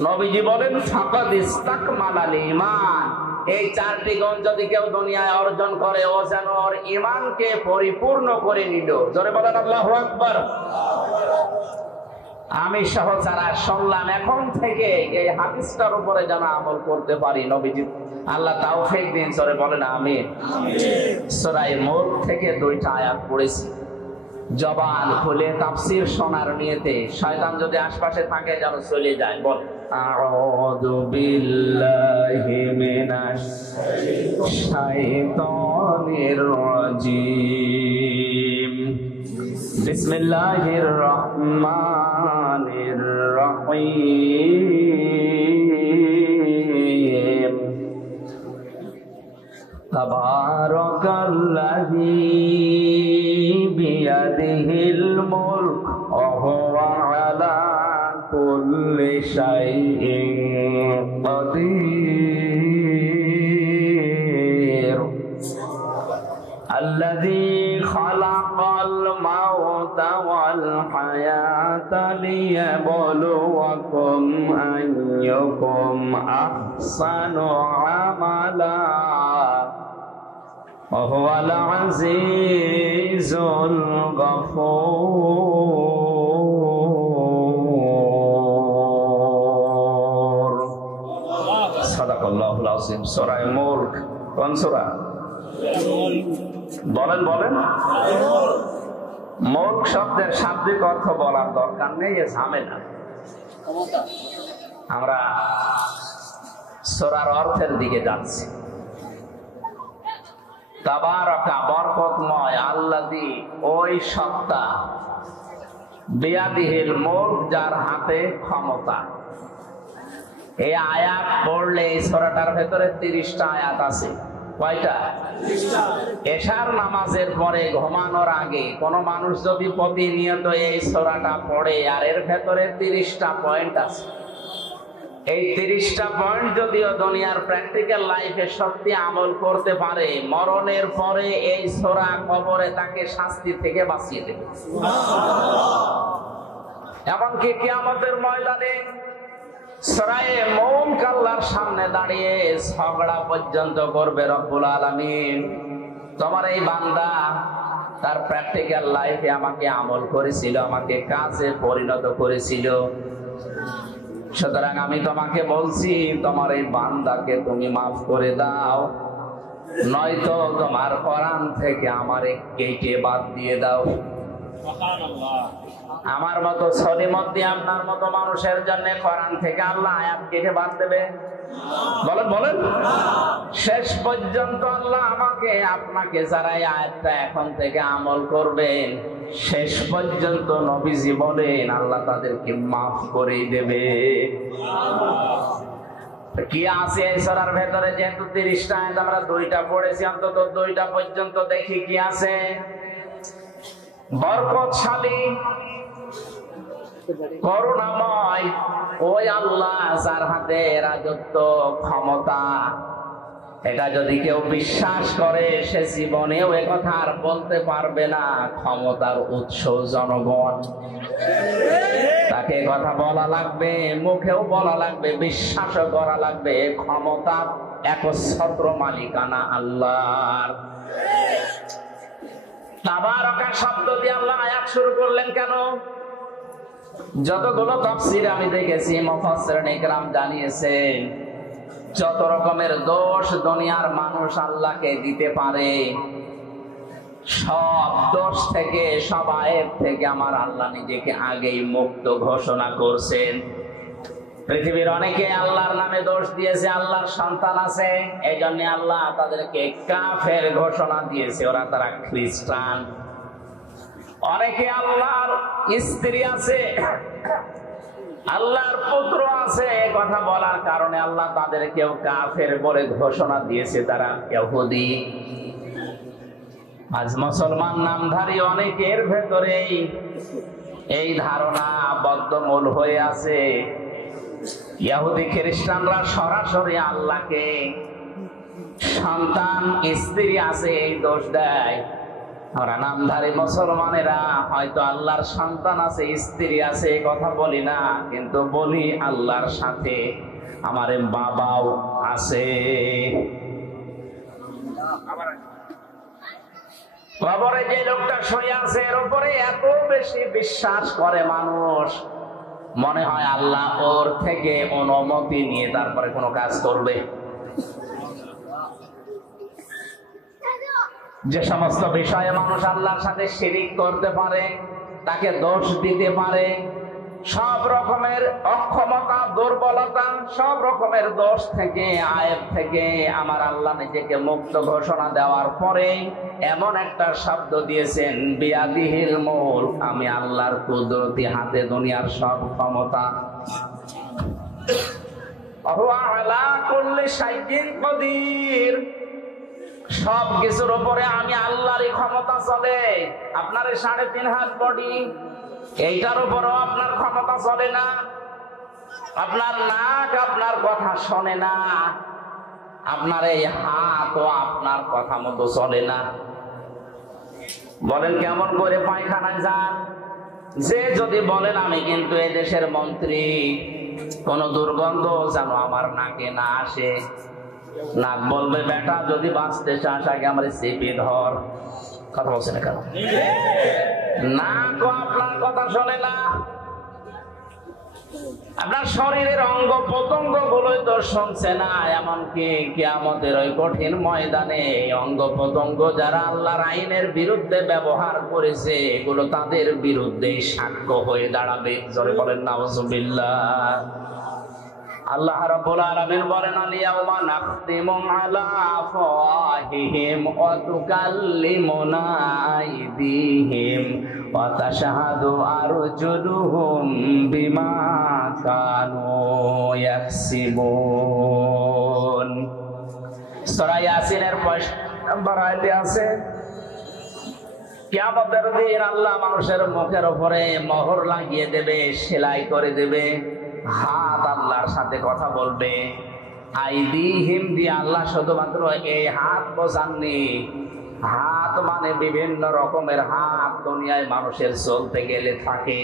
নবীজি বলেন ফাকাদ ইসতাকমালাল ঈমান। এই 4টি গুণ যদি কেউ দুনিয়ায় অর্জন করে, ও যেন ওর ঈমানকে পরিপূর্ণ করে নিল। জোরে বলেন আল্লাহু আকবার। আমি সহ যারা শুনলাম এখন থেকে এই হাদিসটার উপরে যেন আমল করতে পারি। নবীজি আল্লাহ তাওফিক দিন, সরে বলেন আমিন। সূরা মুলক থেকে 2টা আয়াত পড়েছি, জবান খুলে তাফসীর শোনার নিয়তে। শয়তান যদি আশপাশে থাকে যেন চলে যায়। বল, আউযু বিল্লাহি মিনাশ শাইতানির রাজীম, বিসমিল্লাহির রহমানির রহিম, তাবারাকাল্লাযী বিয়াদিহিল মুলক ওয়া হুয়া আলা কুল্লি শাইইন কাদির, আল্লাযী খালাকাল মাউতা ওয়াল হায়াতা লিয়াবলুয়াকুম আইয়ুকুম আহসানু আমালা ওয়া হুয়াল আজিজুল গফুর। সাদাকাল্লাহুল আযীম। সূরা মুলক কোন সূরা? বলেন বলেন। মুলক শব্দের শাব্দিক অর্থ বলার দরকার নেই, এ ঝামেলা। আমরা সূরার অর্থের দিকে যাচ্ছি। তাবারাকা বরকতময়, আল্লাযী ওই সত্তা, বিয়াদিহিল মুলক যার হাতে ক্ষমতা। এই আয়াত পড়লে এই সূরাটার ভেতরে 30টা আয়াত আছে। কয়টা? এশার নামাজের পরে ঘুমানোর আগে কোন মানুষ যদি প্রতিনিয়ত এই সূরাটা পড়ে, আর এর ভেতরে 30টা পয়েন্ট আছে। এই 30টা পয়েন্ট যদিও দুনিয়ার প্র্যাকটিক্যাল লাইফে সত্যি আমল করতে পারে, মরণের পরে এই সূরা কবরে তাকে শাস্তি থেকে বাঁচিয়ে দেবে। এমনকি কিয়ামতের ময়দানে সূরা মুলক আল্লাহর সামনে দাঁড়িয়ে ঝগড়া পর্যন্ত করবে রব্বুল আলামিন। তোমার এই বান্দা তার প্র্যাকটিক্যাল লাইফে আমাকে আমল করেছিল, আমাকে কাজে পরিণত করেছিল, সুতরাং আমি তোমাকে বলছি তোমার এই বান্দাকে তুমি মাফ করে দাও, নয়তো তোমার কোরআন থেকে আমারে কেটে বাদ দিয়ে দাও। আমার মতো সলিমত আপনার মতো মানুষের জন্য কোরআন থেকে আল্লাহ আয়াত কেটে বাদ দেবে? বলেন বলেন। শেষ পর্যন্ত আল্লাহ আমাকে আপনাকে যারা এই আয়াতটা এখন থেকে আমল করবেন, শেষ পর্যন্ত নবীজি বলেন আল্লাহ তাদেরকে মাফ করে দেবে। কি আছে এই সূরার ভেতরে? যেহেতু 30টা আয়াত আমরা 2টা পড়েছি, অন্তত 2টা পর্যন্ত দেখি কি আছে। বরকতশালী, করুণাময় ওই আল্লাহ যার হাতে রাজত্ব, ক্ষমতা। এটা যদি কেউ বিশ্বাস করে, সে জীবনেও একথা আর বলতে পারবে না ক্ষমতার উৎস জনগণ। তাকে কথা বলা লাগবে, মুখেও বলা লাগবে, বিশ্বাসও করা লাগবে ক্ষমতার একচ্ছত্র মালিকানা আল্লাহর। তাবারাকা শব্দ দিয়ে আল্লাহ আয়াত শুরু করলেন কেন? যতগুলো তাফসীর আমি দেখেছি, মুফাসসিরিন ইকরাম জানিয়েছেন যত রকমের দোষ দুনিয়ার মানুষ আল্লাহকে দিতে পারে, সব দোষ থেকে, সব আয়াত থেকে আমার আল্লাহ নিজেকে আগেই মুক্ত ঘোষণা করছেন। পৃথিবীর অনেকে আল্লাহর নামে দোষ দিয়েছে, আল্লাহর সন্তান আছে, এই জন্য আল্লাহ তাদেরকে কাফের ঘোষণা দিয়েছে, ওরা তারা খ্রিস্টান। অনেকে আল্লাহর স্ত্রী আছে, আল্লাহর পুত্র আছে, কথা বলার কারণে আল্লাহ তাদেরকেও কাফের বলে ঘোষণা দিয়েছে, তারা ইহুদি। আজ মুসলমান নামধারী অনেকের ভেতরেই এই ধারণা বদ্ধমূল হয়ে আছে। ইহুদি খ্রিস্টানরা সরাসরি আল্লাহকে সন্তান, স্ত্রী আছে এই দোষ দেয়। আমরা নামধারী মুসলমানেরা হয়তো আল্লাহর সন্তান আছে, স্ত্রী আছে, এই কথা বলি না, কিন্তু বলি আল্লাহর সাথে আমার বাবাও আছে। কবরে যে লোকটা শুয়ে আছে এর উপরে এত বেশি বিশ্বাস করে মানুষ, মনে হয় আল্লাহ ওর থেকে অনুমতি নিয়ে তারপরে কোনো কাজ করবে। যে সমস্ত বিষয়ে মানুষ আল্লাহর সাথে শিরিক করতে পারে, তাকে দোষ দিতে পারে, সব রকমের অক্ষমতা, দুর্বলতা, সব রকমের দোষ থেকে, আয়েব থেকে আমার আল্লাহ নিজেকে মুক্ত ঘোষণা দেওয়ার পরে এমন একটা শব্দ দিয়েছেন, বিয়াদিহিল মুলক, আমি আল্লাহর কুদরতি হাতে দুনিয়ার সব ক্ষমতা। ওয়া আলা কুল্লি শাইইন কাদির, সব কিছুর উপরে আমি আল্লাহরই ক্ষমতা চলে। আপনার 3.5 হাত বডি, এইটার উপরও আপনার ক্ষমতা চলে না। আপনার নাক আপনার কথা শোনে না, আপনার এই হাতও আপনার কথা মতো চলে না। বলেন কেমন করে পায়খানায় যান? যে যদি বলেন আমি কিন্তু এই দেশের মন্ত্রী, কোন দুর্গন্ধ যেন আমার নাকে না আসে, নাক বলবে বেটা যদি বাঁচতে চাস আগে আমার চেপে ধর। কথা বলছে না কেন? নাক আপনার কথা শোনে না। আপনার শরীরের অঙ্গ প্রত্যঙ্গ গুলোই তো শুনছে না। এমনকি কিয়ামতের ওই কঠিন ময়দানে অঙ্গ প্রত্যঙ্গ যারা আল্লাহর আইনের বিরুদ্ধে ব্যবহার করেছে, এগুলো তাদের বিরুদ্ধে সাক্ষ্য হয়ে দাঁড়াবে। জোরে বলেন নাউজুবিল্লাহ। আল্লাহ রাব্বুল আলামিন বলেন, আল-ইয়াওমা নাখতিমু আলা আফওয়াহিহিম ওয়া তুকাল্লিমুনা আইদিহিম ওয়া তাশহাদু আরজুলুহুম বিমা কানু ইয়াকসিবুন। সূরা ইয়াসিনের 5 নম্বর আয়াতে আছে, কিয়ামতের দিন আল্লাহ মানুষের মুখের উপরে মোহর লাগিয়ে দেবে, সেলাই করে দেবে। হাত আল্লাহর সাথে কথা বলবে। আইদিহিম দিয়ে আল্লাহ শুধুমাত্র এই হাত বোঝাননি, হাত মানে বিভিন্ন রকমের হাত দুনিয়ায় মানুষের চলতে গেলে থাকে।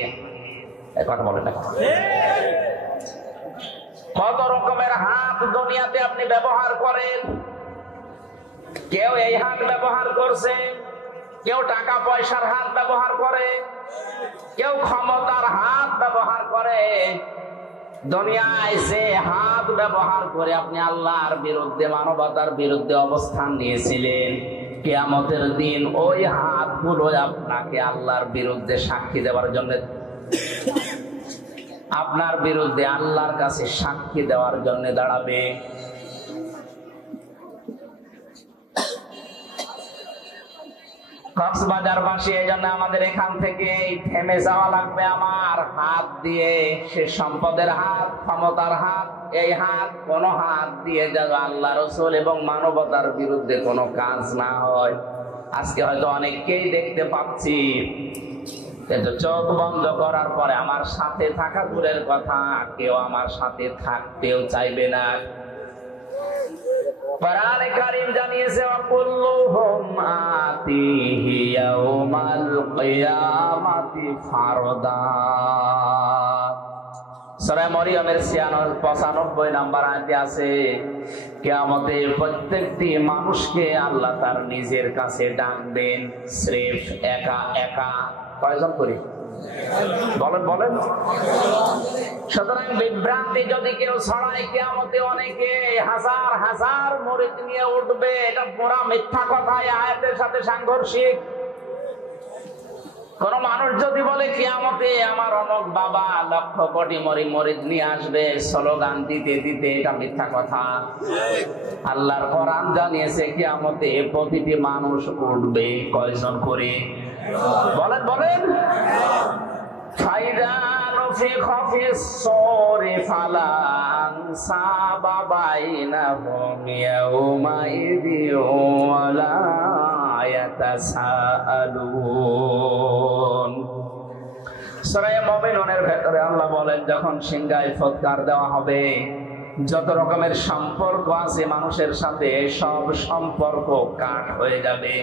কথা বলেন না? কত রকমের হাত দুনিয়াতে আপনি ব্যবহার করেন। কেউ এই হাত ব্যবহার করছে, কেউ টাকা পয়সার হাত ব্যবহার করে, কেউ ক্ষমতার হাত ব্যবহার করে। দুনিয়ায় যে হাত ব্যবহার করে আপনি আল্লাহর বিরুদ্ধে, মানবতার বিরুদ্ধে অবস্থান নিয়েছিলেন, কিয়ামতের দিন ওই হাতগুলো আপনাকে আল্লাহর বিরুদ্ধে সাক্ষী দেওয়ার জন্য, আপনার বিরুদ্ধে আল্লাহর কাছে সাক্ষী দেওয়ার জন্য দাঁড়াবে। কক্সবাজারবাসী, এই জন্য আমাদের এখান থেকে থেমে যাওয়া লাগবে। আমার হাত দিয়ে, সে সম্পদের হাত, ক্ষমতার হাত, এই হাত কোন হাত দিয়ে যেন আল্লাহ রাসূল এবং মানবতার বিরুদ্ধে কোনো কাজ না হয়। আজকে হয়তো অনেককেই দেখতে পাচ্ছি, কিন্তু চোখ বন্ধ করার পরে আমার সাথে থাকা দূরের কথা, কেউ আমার সাথে থাকতেও চাইবে না। কোরআনে কারীম জানিয়েছে, ওয়াকুল্লুহুম আতিহি ইয়াউমাল কিয়ামাতি ফারদা। সূরা মরিয়মের 95 নম্বর আয়াতে আছে, কিয়ামতে প্রত্যেকটি মানুষকে আল্লাহ তার নিজের কাছে ডাকবেন, স্রেফ একা একা। কয়জন করে বলেন বলেন? সুতরাং বিভ্রান্তি যদি কেউ ছড়ায়, কিয়ামতে অনেকে হাজার হাজার মুরিদ নিয়ে উঠবে। এটা পুরা মিথ্যা কথা, আয়াতের সাথে সাংঘর্ষিক। কোন মানুষ যদি বলে কিয়ামতে আমার অমুক বাবা লক্ষ কোটি মুরিদ নিয়ে আসবে, স্লোগান দিতে দিতে, এটা মিথ্যা কথা। আল্লাহর কোরআন জানিয়েছে কিয়ামতে প্রতিটি মানুষ উঠবে। কয়জন করে বলেন বলেন? ফাইদা নুফিখা ফিস সূরি ফালা আনসাবা বাইনাহুম ইয়াউমাইযি ওয়ালা ইয়াতাসাআলুন। সূরা মুমিনুনের ভেতরে আল্লাহ বলেন, যখন সিংহায় ফুৎকার দেওয়া হবে, যত রকমের সম্পর্ক আছে মানুষের সাথে, সব সম্পর্ক কাট হয়ে যাবে।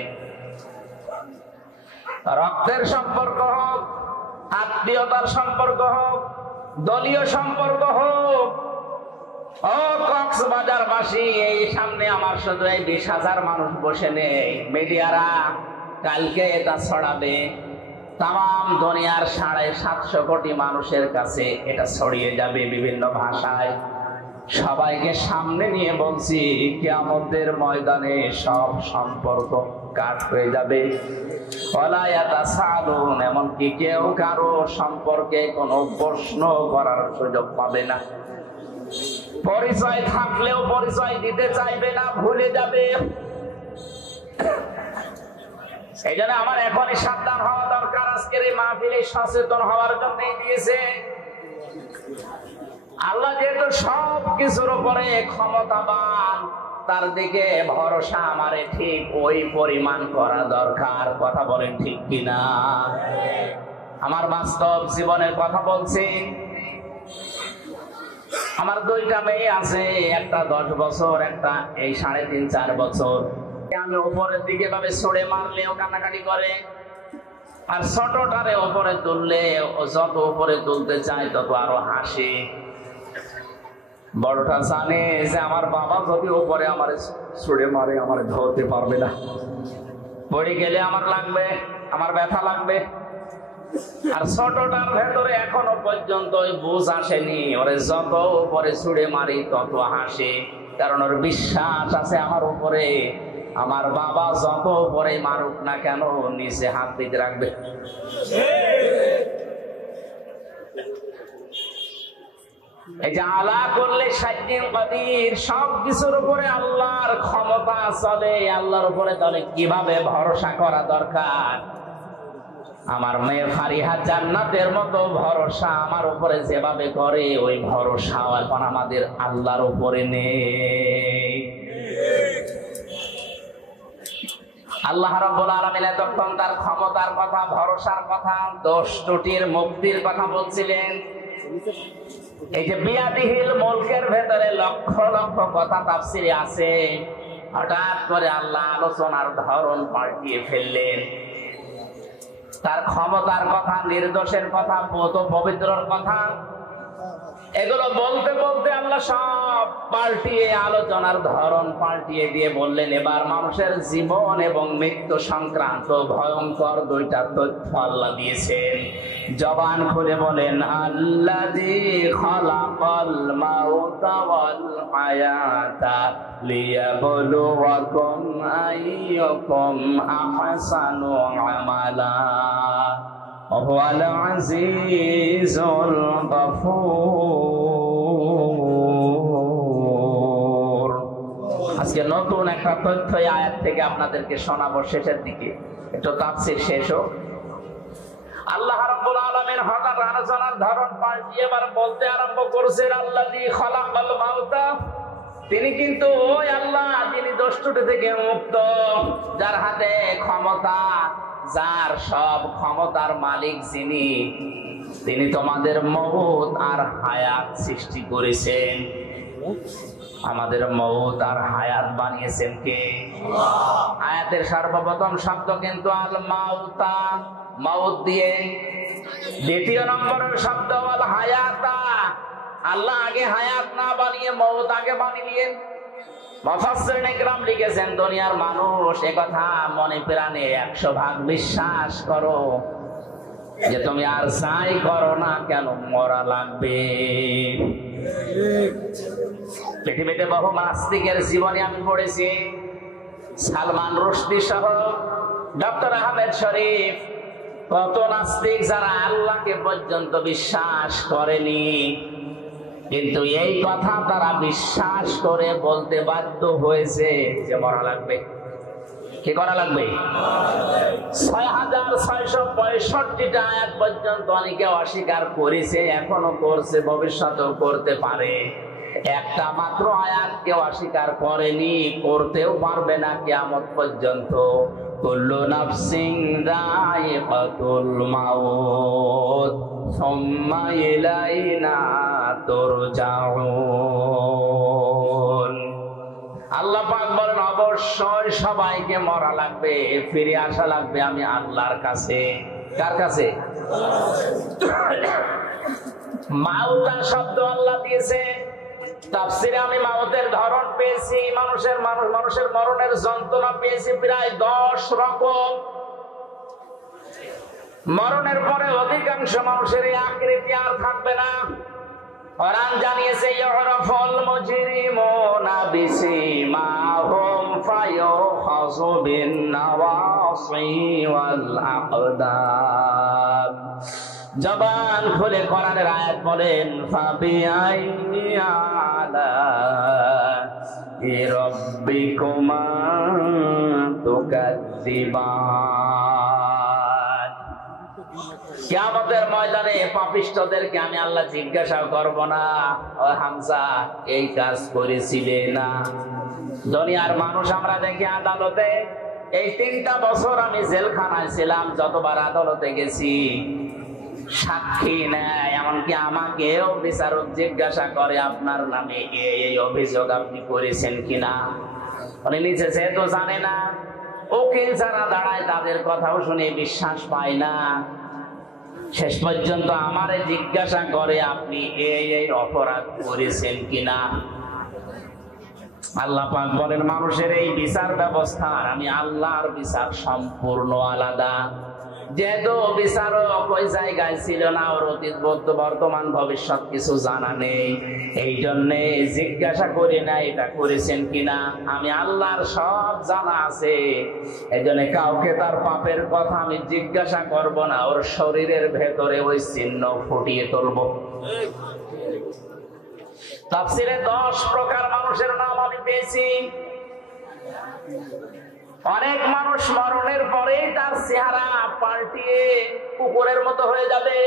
রক্তের সম্পর্ক হোক, আত্মীয়তার সম্পর্ক হোক, দলীয় সম্পর্ক হোক। ও কক্সবাজারবাসী, এই সামনে আমার শুধু এই 20,000 মানুষ বসে নেই। মিডিয়ারা কালকে এটা ছড়াবে, তাম দুনিয়ার 750 কোটি মানুষের কাছে এটা ছড়িয়ে যাবে বিভিন্ন ভাষায়। সবাইকে সামনে নিয়ে বলছি, কিয়ামতের ময়দানে সব সম্পর্ক কাট হয়ে যাবে। ওয়ালা ইয়াতাসালুন, এমনকি কেউ কারো সম্পর্কে কোনো প্রশ্ন করার সুযোগ পাবে না। পরিচয় থাকলেও পরিচয় দিতে চাইবে না, ভুলে যাবে। এই জন্য আমার এখনই সাবধান হওয়া দরকার। আজকের এই মাহফিলে সচেতন হওয়ার জন্যই দিয়েছে আল্লাহ। যেহেতু সব কিছুর উপরে ক্ষমতাবান, তার দিকে ভরসা আমারে ঠিক ওই পরিমাণ করা দরকার। কথা বলেন ঠিক কিনা? আমার বাস্তব জীবনের কথা বলছি। আমার 2টা মেয়ে আছে, একটা 10 বছর, একটা এই 3.5-4 বছর। আমি উপরের দিকে ভাবে ছড়ে মারলেও কান্নাকাটি করে, আর ছোটটারে উপরে তুললে ও যত উপরে তুলতে চায় তত আরো হাসে। বড়টা জানে যে আমার বাবা যদি উপরে আমার ছুড়ে মারে আমার ধরতে পারবে না, পড়ে গেলে আমার লাগবে, আমার ব্যথা লাগবে। আর ছোটটার ভেতরে এখনো পর্যন্ত ওই বুঝ আসেনি, ওরে যত উপরে ছুড়ে মারি তত হাসে। কারণ ওর বিশ্বাস আছে আমার উপরে, আমার বাবা যত উপরে মারুক না কেন নিচে হাত দিতে রাখবে। এই যে আলা করলে সাইয়্যিন কাদির, সব কিছুর উপরে আল্লাহর ক্ষমতা চলে। আল্লাহর উপরে তাহলে কিভাবে ভরসা করা দরকার। আমার মেয়ে ফারিহা জান্নাতের মতো ভরসা আমার উপরে যেভাবে করে, ওই ভরসা এখন আমাদের আল্লাহর উপরে নেই। আল্লাহ রাব্বুল আলামিন তখন তার ক্ষমতার কথা, ভরসার কথা, দোষ ত্রুটির মুক্তির কথা বলছিলেন। এই যে বিয়াদিহিল মুলকের ভেতরে লক্ষ লক্ষ কথা তাফসিরে আছে, হঠাৎ করে আল্লাহ আলোচনার ধরন পাল্টিয়ে ফেললেন। তার ক্ষমতার কথা, নির্দোষের কথা, পবিত্রর কথা, এগুলো বলতে বলতে আল্লাহ সব পাল্টিয়ে আলোচনার ধরন পাল্টিয়ে দিয়ে বললেন, এবার মানুষের জীবন এবং মৃত্যু সংক্রান্ত ভয়ঙ্কর 2টা তথ্য আল্লাহ দিয়েছেন। জবান খুলে বলেন, আল্লাযী খালাকাল মাউতা ওয়াল হায়াতা লিয়াবলুয়াকুম আইয়ুকুম আহসানু আমালা ওয়াল আজিজুল গফুর। আজকে নতুন একটা তথ্য আয়াত থেকে আপনাদেরকে শোনাবো। শেষের দিকে একটু তাফসীর শেষ হোক। আল্লাহ রাব্বুল আলামিন হঠাৎ আলোচনার ধরন পাল্টিয়ে এবার বলতে আরম্ভ করেছেন, আল্লাযী খালাকাল মাউতা, তিনি কিন্তু ওই আল্লাহ যিনি দোষ ত্রুটি থেকে মুক্ত, যার হাতে ক্ষমতা, যার সব ক্ষমতার মালিক যিনি, তিনি তোমাদের মউত আর হায়াত সৃষ্টি করেছেন। আমাদের মউত আর হায়াত বানিয়েছেন কে? আয়াতের সর্বপ্রথম শব্দ কিন্তু আল মাউতা, মাউত দিয়ে। দ্বিতীয় নম্বরের শব্দ আল হায়াতা, আল্লাহ আগে হায়াত না বানিয়ে মউত আগে বানিয়ে। মুফাসসিরিন ইকরাম লিখেছেন, দুনিয়ার মানুষ একথা মনে প্রাণে 100 ভাগ বিশ্বাস করো যে তুমি আর যাই করো না কেন মরা লাগবে। পৃথিবীতে বহু নাস্তিকের জীবনে আমি পড়েছি, সালমান রুশদি সহ ডক্টর আহমেদ শরীফ, কত নাস্তিক যারা আল্লাহকে পর্যন্ত বিশ্বাস করেনি, কিন্তু এই কথা তারা বিশ্বাস করে বলতে বাধ্য হয়েছে যে মরা লাগবে। কি করা লাগবে? 6665টা আয়াত পর্যন্ত অনেকে অস্বীকার করেছে, এখনো করছে, ভবিষ্যতেও করতে পারে। একটা মাত্র আয়াত কেউ অস্বীকার করেনি, করতেও পারবে না কিয়ামত পর্যন্ত। কুল্লু নাফসিন যায়িকাতুল মাউত সুম্মা ইলাইনা তুরজাউন। আল্লাহ পাক বলেন, অবশ্যই সবাইকে মরা লাগবে, ফিরে আসা লাগবে আমি আল্লাহর কাছে। কার কাছে? মাউতা শব্দ আল্লাহ দিয়েছে। তাফসীরে আমি মাউতের ধরন পেয়েছি, মানুষের মরণের যন্ত্রণা পেয়েছি প্রায় 10 রকম। মরণের পরে অধিকাংশ মানুষের এই আকৃতি আর থাকবে না। কোরআন জানিয়েছে ইউরাফুল মুজরিমুনা বিসিমাহুম ফায়ুখাযু বিন নাওয়াসি ওয়াল আকদাম। জবান খুলে কোরআনের আয়াত বলেন, ফাবিআইয়ি আলা'i রাব্বিকুমা তুকাজ্জিবান। কিয়ামতের ময়দানে পাপিষ্ঠদেরকে আমি আল্লাহ জিজ্ঞাসা করব না, ও হামজা এই কাজ করেছিলে না? দুনিয়ার মানুষ আমরা দেখি আদালতে, এই 3টা বছর আমি জেলখানায় ছিলাম, যতবার আদালতে গেছি সাক্ষী নেয়, এমনকি আমাকেও বিচারক জিজ্ঞাসা করে আপনার নামে এই অভিযোগ আপনি করেছেন কিনা। উনি নিচে সে তো জানে না, উকিল যারা দাঁড়ায় তাদের কথাও শুনে বিশ্বাস পায় না। শেষ পর্যন্ত আমারে জিজ্ঞাসা করে আপনি এই অপরাধ করেছেন কিনা। আল্লাহ পাক বলেন, মানুষের এই বিচার ব্যবস্থা আমি আল্লাহর বিচার সম্পূর্ণ আলাদা। যেহেতু বিচারক ওই জায়গায় ছিল না, ওর অতীত বর্তমান ভবিষ্যৎ কিছু জানা নেই, এই জন্যে জিজ্ঞাসা করি না এটা করেছেন কিনা। আমি আল্লাহর সব জানা আছে, এই জন্য কাউকে তার পাপের কথা আমি জিজ্ঞাসা করব না, ওর শরীরের ভেতরে ওই চিহ্ন ফুটিয়ে তুলব। তাফসীরে 10 প্রকার মানুষের নাম আমি পেয়েছি। অনেক মানুষ মরণের পরেই তার চেহারা পাল্টিয়ে কুকুরের মতো হয়ে যাবে।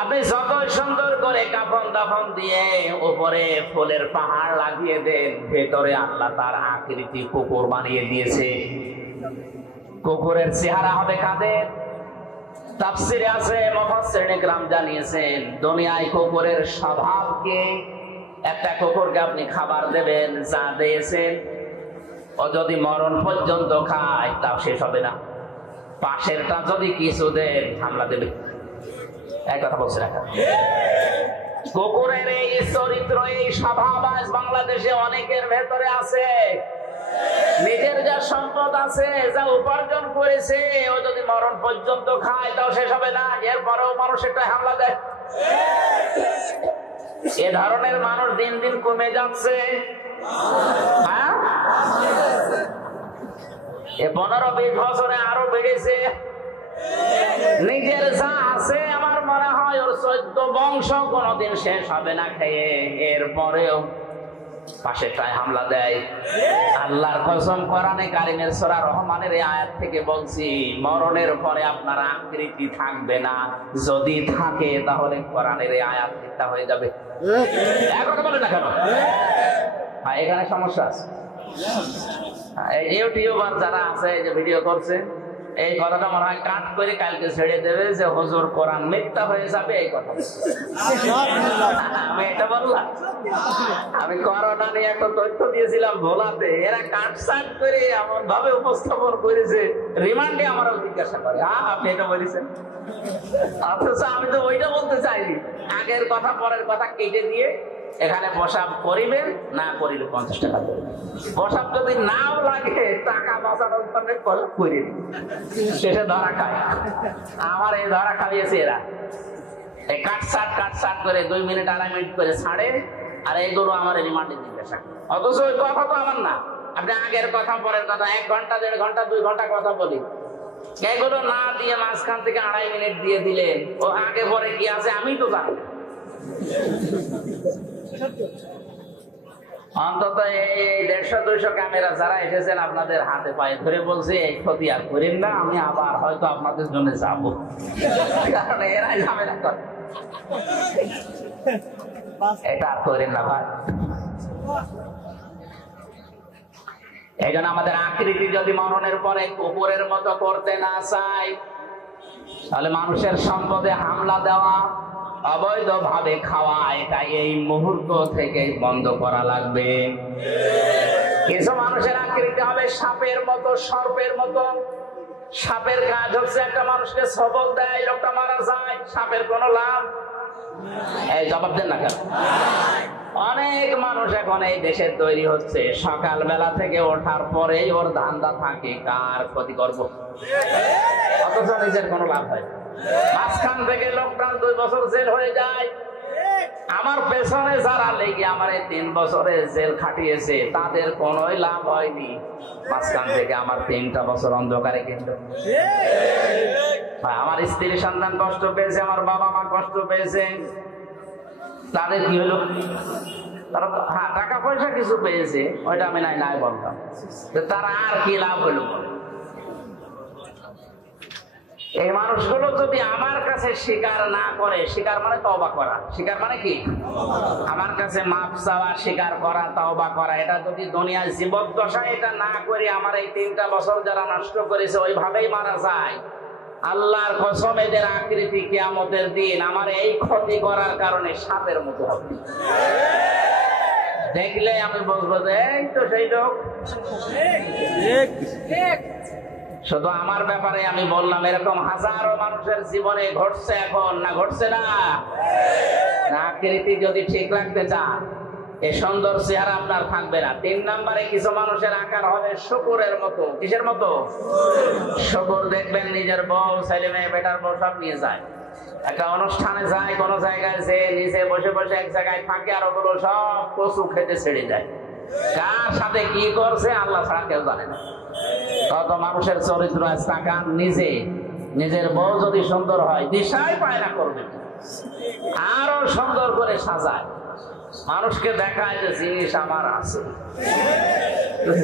আপনি যতই সুন্দর করে কাফন দাফন দিয়ে উপরে ফুলের পাহাড় লাগিয়ে দেন, ভেতরে আল্লাহ তার আকৃতি কুকুর বানিয়ে দিয়েছে। কুকুরের চেহারা হবে কাদের? তাফসীরে আছে, মুফাসসিরিনে কেরাম জানিয়েছেন, দুনিয়ায় কুকুরের স্বভাবকে, একটা কুকুরকে আপনি খাবার দেবেন, যা দিয়েছেন ও যদি মরণ পর্যন্ত খায় তাও শেষ হবে না। পাশেরটা যদি কিছু দেন হামলা দেবে। এক কথা বলছে না, কুকুরের এই চরিত্র, এই স্বভাব আজ বাংলাদেশে অনেকের ভেতরে আছে। নিজের যা সম্পদ আছে, যা উপার্জন করেছে, ও যদি মরণ পর্যন্ত খায় তাও শেষ হবে না, এরপরেও মানুষ একটা হামলা দেয়। এ ধরনের মানুষ দিন দিন কমে যাচ্ছে। হ্যাঁ, এ 15-20 বছরে আরো বেড়েছে। নিজের যা আছে আমার মনে হয় ওর 14 বংশ কোনদিন শেষ হবে না খেয়ে, এরপরেও পাশেরটায় হামলা দেয়। আল্লাহর কসম, কোরআনে কারিমের সূরা রহমানের এই আয়াত থেকে বলছি, মরণের পরে আপনার আকৃতি থাকবে না। যদি থাকে তাহলে কোরআনের এই আয়াত মিথ্যা হয়ে যাবে। এক কথা বলে না কেন? এখানে সমস্যা আছে। ইউটিউবার যারা আছে যে ভিডিও করছে, এই কথাটা মনে হয় কাট করে কালকে ছেড়ে দেবে যে হুজুর কোরআন মিথ্যা হয়ে যাবে, এই কথা। আমি এটা বললাম, আমি করোনা নিয়ে একটা তথ্য দিয়েছিলাম ভোলাতে, এরা কাটসাট করে এমন ভাবে উপস্থাপন করেছে, রিমান্ডে আমার জিজ্ঞাসা করে আপনি এটা বলেছেন, অথচ আমি তো ওইটা বলতে চাইনি। আগের কথা পরের কথা কেটে দিয়ে এখানে বসাব করিবেন, না করিলে 50 টাকা দেবেন। বসাব যদি নাও লাগে টাকা বাঁচানোর জন্য করে সেটা ধরা খায়। আমার এই ধরা খাইয়েছে এরা, এই কাটসাট করে 2 মিনিট 2.5 মিনিট করে ছাড়ে, আর এইগুলো আমার রিমান্ডে জিজ্ঞাসা। অথচ ওই কথা তো আমার না, আপনি আগের কথা পরের কথা 1 ঘন্টা 1.5 ঘন্টা 2 ঘন্টা কথা বলি, এগুলো না দিয়ে মাঝখান থেকে 2.5 মিনিট দিয়ে দিলেন, ও আগে পরে কি আছে আমি তো জানি। অন্তত এই 150-200 ক্যামেরা যারা এসেছেন আপনাদের হাতে পায়ে ধরে বলছে এই ক্ষতি আর করেন না, আমি আবার হয়তো আপনাদের জন্য যাবো, কারণ এরাই ঝামেলা করে। এটা আর করেন না ভাই। এই জন্য আমাদের আকৃতি যদি মরণের পরে কুকুরের মতো করতে না চাই, তাহলে মানুষের সম্পদে হামলা দেওয়া, অবৈধভাবে খাওয়া, এটা এই মুহূর্ত থেকে বন্ধ করা লাগবে। কিছু মানুষের আকৃতি হবে সাপের মতো, সর্পের মতো। সাপের কাজ হচ্ছে একটা মানুষকে সবল দেয়, লোকটা মারা যায়, সাপের কোনো লাভ। এই জবাব দেন না কেন? অনেক মানুষ এখন এই দেশে তৈরি হচ্ছে, সকালবেলা থেকে ওঠার পরেই ওর ধান্দা থাকে কার ক্ষতি করব, অথচ নিজের কোনো লাভ হয়। মাঝখান থেকে লকডাউন 2 বছর জেল হয়ে যায়। আমার পেছনে যারা লেগে আমার এই 3 বছরে জেল খাটিয়েছে তাদের কোনোই লাভ হয়নি। মাঝখান থেকে আমার 3টা বছর অন্ধকারে কিন্তু আমার স্ত্রী সন্তান কষ্ট পেয়েছে, আমার বাবা মা কষ্ট পেয়েছে। তাদের কি হলো? তারা হ্যাঁ টাকা পয়সা কিছু পেয়েছে, ওইটা আমি নাই বলতাম, তারা আর কি লাভ হলো? এই মানুষগুলো যদি আমার কাছে স্বীকার না করে, স্বীকার মানে তওবা করা, স্বীকার মানে কি আমার কাছে মাপ চাওয়া, স্বীকার করা, তওবা করা, এটা যদি দুনিয়ার জীবদ্দশায় এটা না করে আমার এই 3টা বছর যারা নষ্ট করেছে ওইভাবেই মারা যায়, আল্লাহর কসম এদের আকৃতি কিয়ামতের দিন আমার এই ক্ষতি করার কারণে সাপের মতো হবে। দেখলে আমি বলবো যে এই তো সেই লোক। শুধু আমার ব্যাপারে আমি বললাম, এরকম হাজারো মানুষের জীবনে ঘটছে এখন, না ঘটছে না? আকৃতি যদি ঠিক রাখতে চান এই সুন্দর চেহারা আপনার থাকবে না। 3 নম্বরে কিছু মানুষের আকার হবে শুকুরের মতো। কিসের মতো? শুকুর। দেখবেন নিজের বউ, ছেলে মেয়ে, বেটার বউ সব নিয়ে যায়, একটা অনুষ্ঠানে যায়, কোন জায়গায় যে নিচে বসে বসে এক জায়গায় থাকে, আর ওগুলো সব কচু খেতে ছেড়ে যায়। কার সাথে কি করছে আল্লাহ ছাড়া কেউ জানে না। কত মানুষের চরিত্র তাকান, নিজের বউ যদি সুন্দর হয় দিশাই পায় না করবে, আরো সুন্দর করে সাজায়, মানুষকে দেখায় যে জিনিস আমার আছে,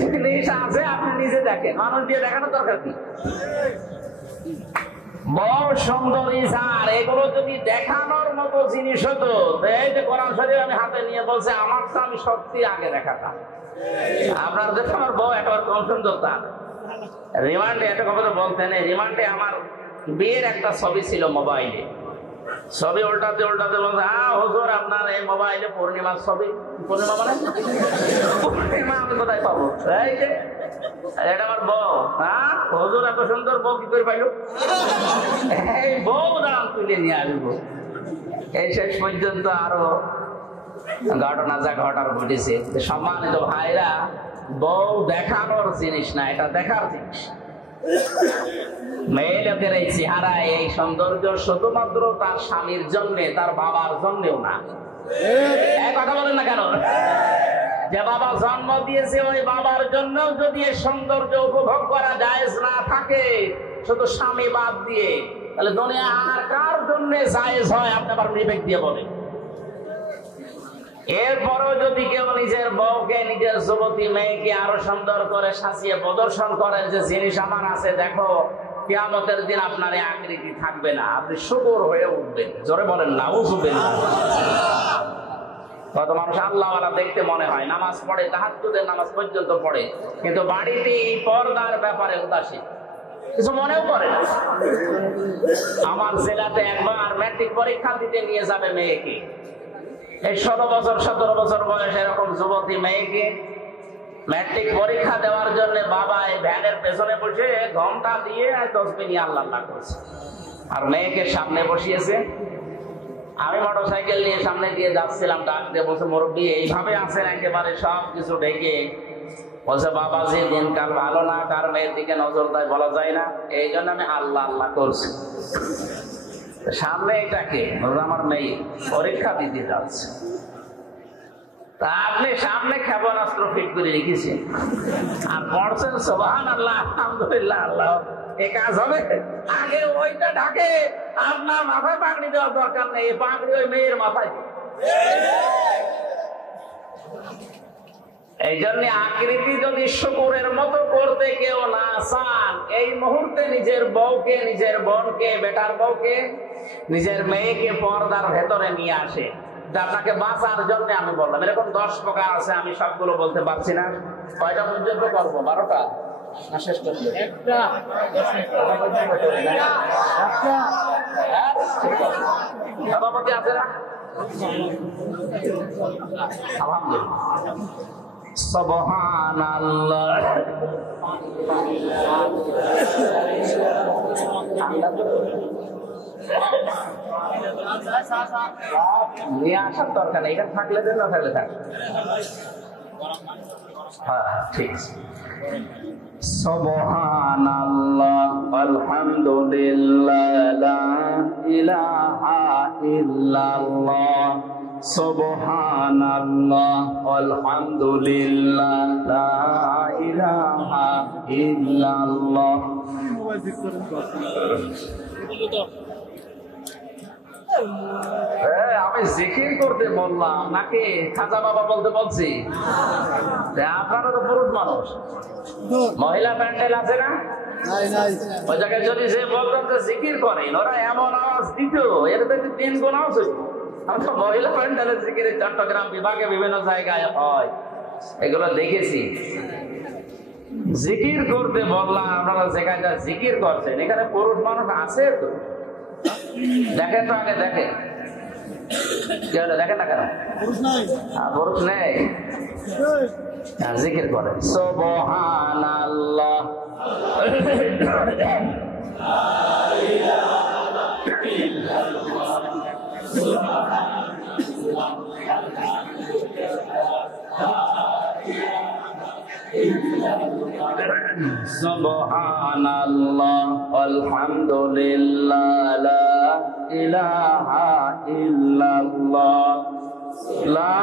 জিনিস আছে, আপনি নিজে দেখেন, মানুষ দিয়ে দেখানোর দরকার কি? বউ সুন্দরী সার, এগুলো যদি দেখানোর মতো জিনিস হতো, এই যে কোরআন শরীফ আমি হাতে নিয়ে বলছে আমার তো আমি সত্যি আগে দেখাতাম। আপনার দেখে আমার বউ একেবারে কম সুন্দর তা রিমান্ডে একটা কথা বলতেন, রিমান্ডে আমার বিয়ের একটা ছবি ছিল মোবাইলে, ছবি উল্টাতে উল্টাতে বলছে হ্যাঁ হুজুর আপনার এই মোবাইলে পূর্ণিমার ছবি। পূর্ণিমা মানে পূর্ণিমা আমি কোথায় পাবো? এই যে এটা আমার বউ। হ্যাঁ হুজুর এত সুন্দর বউ কি করে পাইল? এই বউ দাম তুলে নিয়ে আসবো। এই শেষ পর্যন্ত আরো ঘটনা যা ঘটার ঘটেছে। সম্মানিত ভাইরা, বউ দেখানোর জিনিস না, এটা দেখার জিনিস। মেয়ে লোকের এই চেহারা, এই সৌন্দর্য শুধুমাত্র তার স্বামীর জন্য, তার বাবার জন্যও না। এক কথা বলেন না কেন? যে বাবা জন্ম দিয়েছে ওই বাবার জন্য যদি এই সৌন্দর্য উপভোগ করা জায়েজ না থাকে, শুধু স্বামী বাদ দিয়ে, তাহলে দুনিয়া আর কার জন্য জায়েজ হয় আপনি আবার বিবেক দিয়ে বলেন। এরপরও যদি কেউ নিজের বউকে, নিজের যুবতী মেয়েকে আরো সুন্দর করে সাজিয়ে প্রদর্শন করে যে জিনিস আমার আছে দেখো, কিয়ামতের দিন আপনার এই আকৃতি থাকবে না, আপনি শুকর হয়ে উঠবেন। জোরে বলেন নাউযুবিল্লাহ। কত মানুষ আল্লাহওয়ালা দেখতে মনে হয়, নামাজ পড়ে, তাহাজ্জুদের নামাজ পর্যন্ত পড়ে, কিন্তু বাড়িতে এই পর্দার ব্যাপারে উদাসীন, কিছু মনেও করে না। আমার জেলাতে একবার ম্যাট্রিক পরীক্ষা দিতে নিয়ে যাবে মেয়েকে, এই 16 বছর 17 বছর বয়স এরকম যুবতী মেয়েকে ম্যাট্রিক পরীক্ষা দেওয়ার জন্য বাবা এই ভ্যানের পেছনে বসে ঘন্টা দিয়ে তসবিহ নিয়ে আল্লাহ আল্লাহ করছে, আর মেয়েকে সামনে বসিয়েছে। আমি মোটরসাইকেল নিয়ে সামনে দিয়ে যাচ্ছিলাম, ডাক দিয়ে বলছে মুরব্বী এইভাবে আছেন একেবারে সব কিছু ঢেকে। বলছে বাবা যে দিনকাল ভালো না, কার মেয়ের দিকে নজর দেয় বলা যায় না, এই জন্য আমি আল্লাহ আল্লাহ করছি। সামনে এটাকে আমার মেয়ে পরীক্ষা দিতে যাচ্ছে, তা আপনি সামনে ক্ষেপণাস্ত্র ফিট করে রেখেছেন আর পড়ছেন সুবহানাল্লাহ আলহামদুলিল্লাহ, আল্লাহ এ কাজ হবে? আগে ওইটা ঢাকে, আপনার মাথায় পাগড়ি দেওয়ার দরকার নেই, এই পাগড়ি ওই মেয়ের মাথায়। এই জন্য আকৃতি যদি শুকুরের মতো করতে কেউ না চান, এই মুহূর্তে নিজের বউকে, নিজের বোনকে, বেটার বউকে, নিজের মেয়েকে পর্দার ভেতরে নিয়ে আসে। আপনাকে বাঁচার জন্য আমি বললাম, এরকম 10 প্রকার আছে, আমি সবগুলো বলতে পারছি না। কয়টা পর্যন্ত করবো? 12টা না শেষ করবো? সভাপতি আছে না? আলহামদুলিল্লাহ। সুবহানাল্লাহ। নিয়ে আসার দরকার নেই, এটা থাকলে দেন, না থাকলে থাক। হ্যাঁ ঠিক আছে। সুবহানাল্লাহ আলহামদুলিল্লাহ লা ইলাহা ইল্লাল্লাহ সুবহানাল্লাহ আলহামদুলিল্লাহ লা ইলাহা ইল্লাল্লাহ। আমি জিকির করতে বললাম নাকি খাজা বাবা বলতে বলছি? আপনারা তো পুরুষ মানুষ, মহিলা প্যান্ডেল আছে না, ওই জায়গায় যদি সে বলতাম যে জিকির করেন, ওরা এমন আওয়াজ দিত এর থেকে 3 গুণ আওয়াজ হইত। আমি তো মহিলা প্যান্ডেলের জিকিরের চট্টগ্রাম বিভাগে বিভিন্ন জায়গায় হয়, এগুলো দেখেছি। জিকির করতে বললাম, আপনারা যেখানে জিকির করছেন এখানে পুরুষ মানুষ আছে তো? দেখেন তো আগে, দেখেন কি হলো, দেখেন না কেন? পুরুষ নেই, জিকির করেন সুবহানাল্লাহ। সুবহানাল্লাহ আলহামদুলিল্লাহ লা ইলাহা ইল্লাল্লাহ লা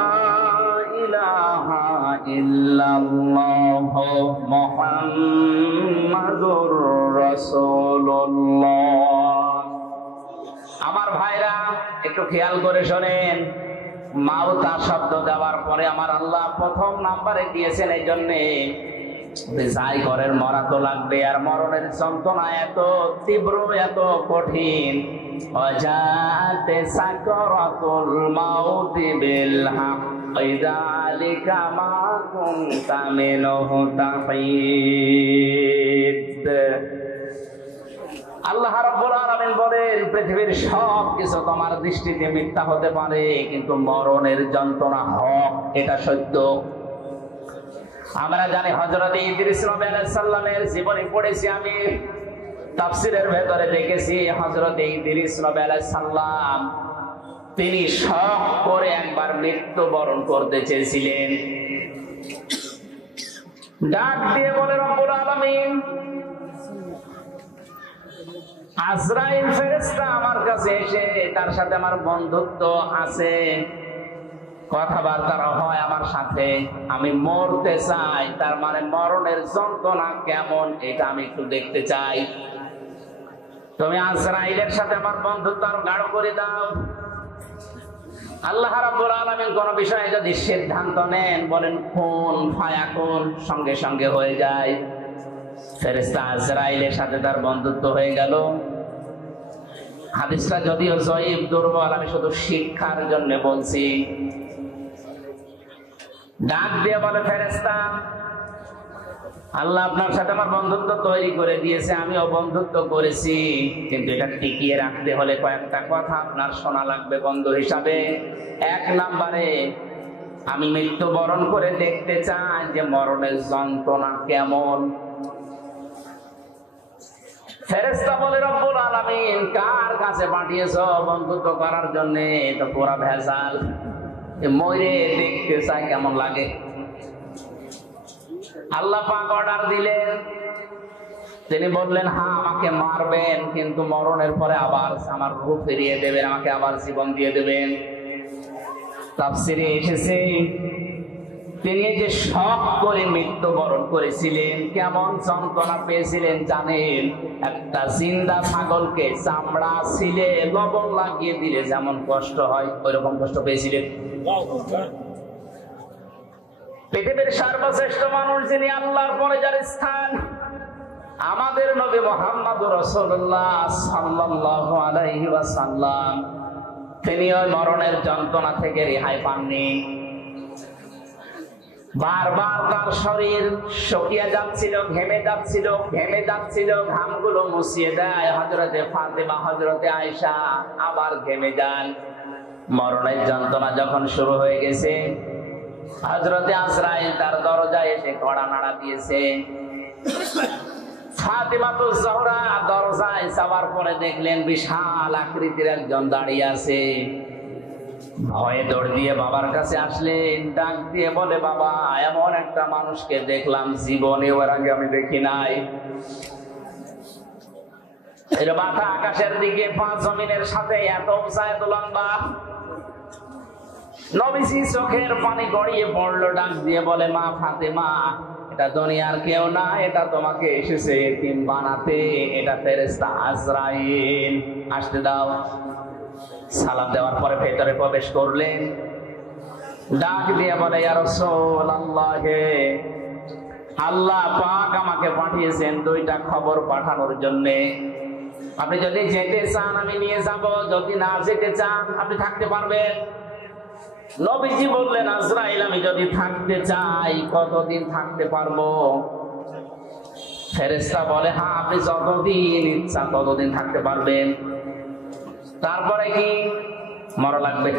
ইলাহা ইল্লাল্লাহ মুহাম্মাদুর রাসূলুল্লাহ। আমার ভাইরা একটু খেয়াল করে শোনেন, মাউতা শব্দ দেওয়ার পরে আমার আল্লাহ প্রথম নাম্বারে দিয়েছেন এই জন্যে যাই করেন মরা তো লাগবে, আর মরণের যন্ত্রণা এত তীব্র এত কঠিন। ওয়াজাতে সাকরাতুল মাউতি বিল হক যালিকা মা কুনতা মিনহু তাহিদ। আল্লাহ রাব্বুল আলামিন বলেন, পৃথিবীর সব কিছু তোমার দৃষ্টিতে মিথ্যা হতে পারে, কিন্তু মরণের যন্ত্রণা হক, এটা সত্য। আমরা জানি হযরত ইদ্রিস নবী আলাইহিস সালামের জীবনী পড়েছি, আমি তাফসীরের ভেতরে দেখেছি হযরত ইদ্রিস নবী আলাইহিস সালাম তিনি শখ করে একবার মৃত্যুবরণ করতে চেয়েছিলেন। ডাক দিয়ে বলে রব্বুল আলামিন, আজরাইল ফেরেশতা আমার কাছে এসে, তার সাথে আমার বন্ধুত্ব আছে, কথাবার্তা হয় আমার সাথে, আমি মরতে চাই, তার মানে মরণের যন্ত্রণা কেমন এটা আমি একটু দেখতে চাই। তুমি আজরাইলের সাথে আমার বন্ধুত্ব আরো গাঢ় করে দাও। আল্লাহ রাব্বুল আলামিন কোন বিষয়ে যদি সিদ্ধান্ত নেন, বলেন কুন ফায়াকুন, সঙ্গে সঙ্গে হয়ে যায়। ফেরেশতা আজরাইলের সাথে তার বন্ধুত্ব হয়ে গেল। হাদিসটা যদিও জয়ীফ, দুর্বল, আমি শুধু শিক্ষার জন্য বলছি। ডাক দিয়ে বলে ফেরেশতা, আল্লাহ আপনার সাথে আমার বন্ধুত্ব তৈরি করে দিয়েছে, আমিও বন্ধুত্ব করেছি, কিন্তু এটা টিকিয়ে রাখতে হলে কয়েকটা কথা আপনার শোনা লাগবে বন্ধু হিসাবে। 1 নম্বরে, আমি মৃত্যুবরণ করে দেখতে চাই যে মরণের যন্ত্রণা কেমন। ফেরেশতা বলে, রব্বুল আলামিন কার কাছে পাঠিয়েছো বন্ধুত্ব করার জন্য? তো পুরা ভেজাল, মরে দেখতে চাই কেমন লাগে। আল্লাহ পাক অর্ডার দিলেন, তিনি বললেন হ্যাঁ আমাকে মারবেন, কিন্তু মরণের পরে আবার আমার রূহ ফিরিয়ে দেবেন, আমাকে আবার জীবন দিয়ে দেবেন। তাফসীরে এসেছে তিনি যে শখ করে মৃত্যুবরণ করেছিলেন, কেমন যন্ত্রণা পেয়েছিলেন জানেন? একটা জিন্দা ছাগলকে চামড়া ছিলে লবণ লাগিয়ে দিলে যেমন কষ্ট হয়, ওইরকম কষ্ট পেয়েছিলেন। পৃথিবীর সর্বশ্রেষ্ঠ মানুষ যিনি, আল্লাহর পরে যার স্থান, আমাদের নবী মুহাম্মদুর রাসূলুল্লাহ সাল্লাল্লাহু আলাইহি ওয়াসাল্লাম, তিনি ওই মরণের যন্ত্রণা থেকে রেহাই পাননি। বারবার তার শরীর শুকিয়ে যাচ্ছিল, ঘেমে যাচ্ছিল, ঘামগুলো মুছিয়ে দেয় হযরতে ফাতেমা, হযরতে আয়েশা, আবার ঘেমে যান। মরণের যন্ত্রণা যখন শুরু হয়ে গেছে, হযরতে আজরাইল তার দরজায় এসে কড়া নাড়া দিয়েছে। ফাতিমাতুজ জোহরা দরজায় যাওয়ার পরে দেখলেন বিশাল আকৃতির একজন দাঁড়িয়ে আছে। ভয়ে দৌড় দিয়ে বাবার কাছে আসলেন, ডাক দিয়ে বলে, বাবা, এমন একটা মানুষকে দেখলাম, জীবনে ওর আগে আমি দেখি নাই। এর মাথা আকাশের দিকে, পা জমিনের সাথে, এত উঁচা, এত লম্বা। নবীজি চোখের পানি গড়িয়ে পড়লো, ডাক দিয়ে বলে, মা ফাতেমা, এটা দুনিয়ার কেউ না, এটা তোমাকে এসেছে এতিম বানাতে, এটা ফেরেশতা আজরাইল, আসতে দাও। সালাম দেওয়ার পরে ভেতরে প্রবেশ করলেন, ডাক দিয়ে বলে, ইয়া রাসূলুল্লাহ, আল্লাহ পাক আমাকে পাঠিয়েছেন দুইটা খবর পাঠানোর জন্য। আপনি যদি যেতে চান আমি নিয়ে যাব, যদি না যেতে চান আপনি থাকতে পারবেন। নবীজি বললেন, আজরাইল, আমি যদি থাকতে চাই কতদিন থাকতে পারবো? ফেরেশতা বলে, হ্যাঁ, আপনি যতদিন ইচ্ছা ততদিন থাকতে পারবেন। তারপরে কি? মরা লাগবে।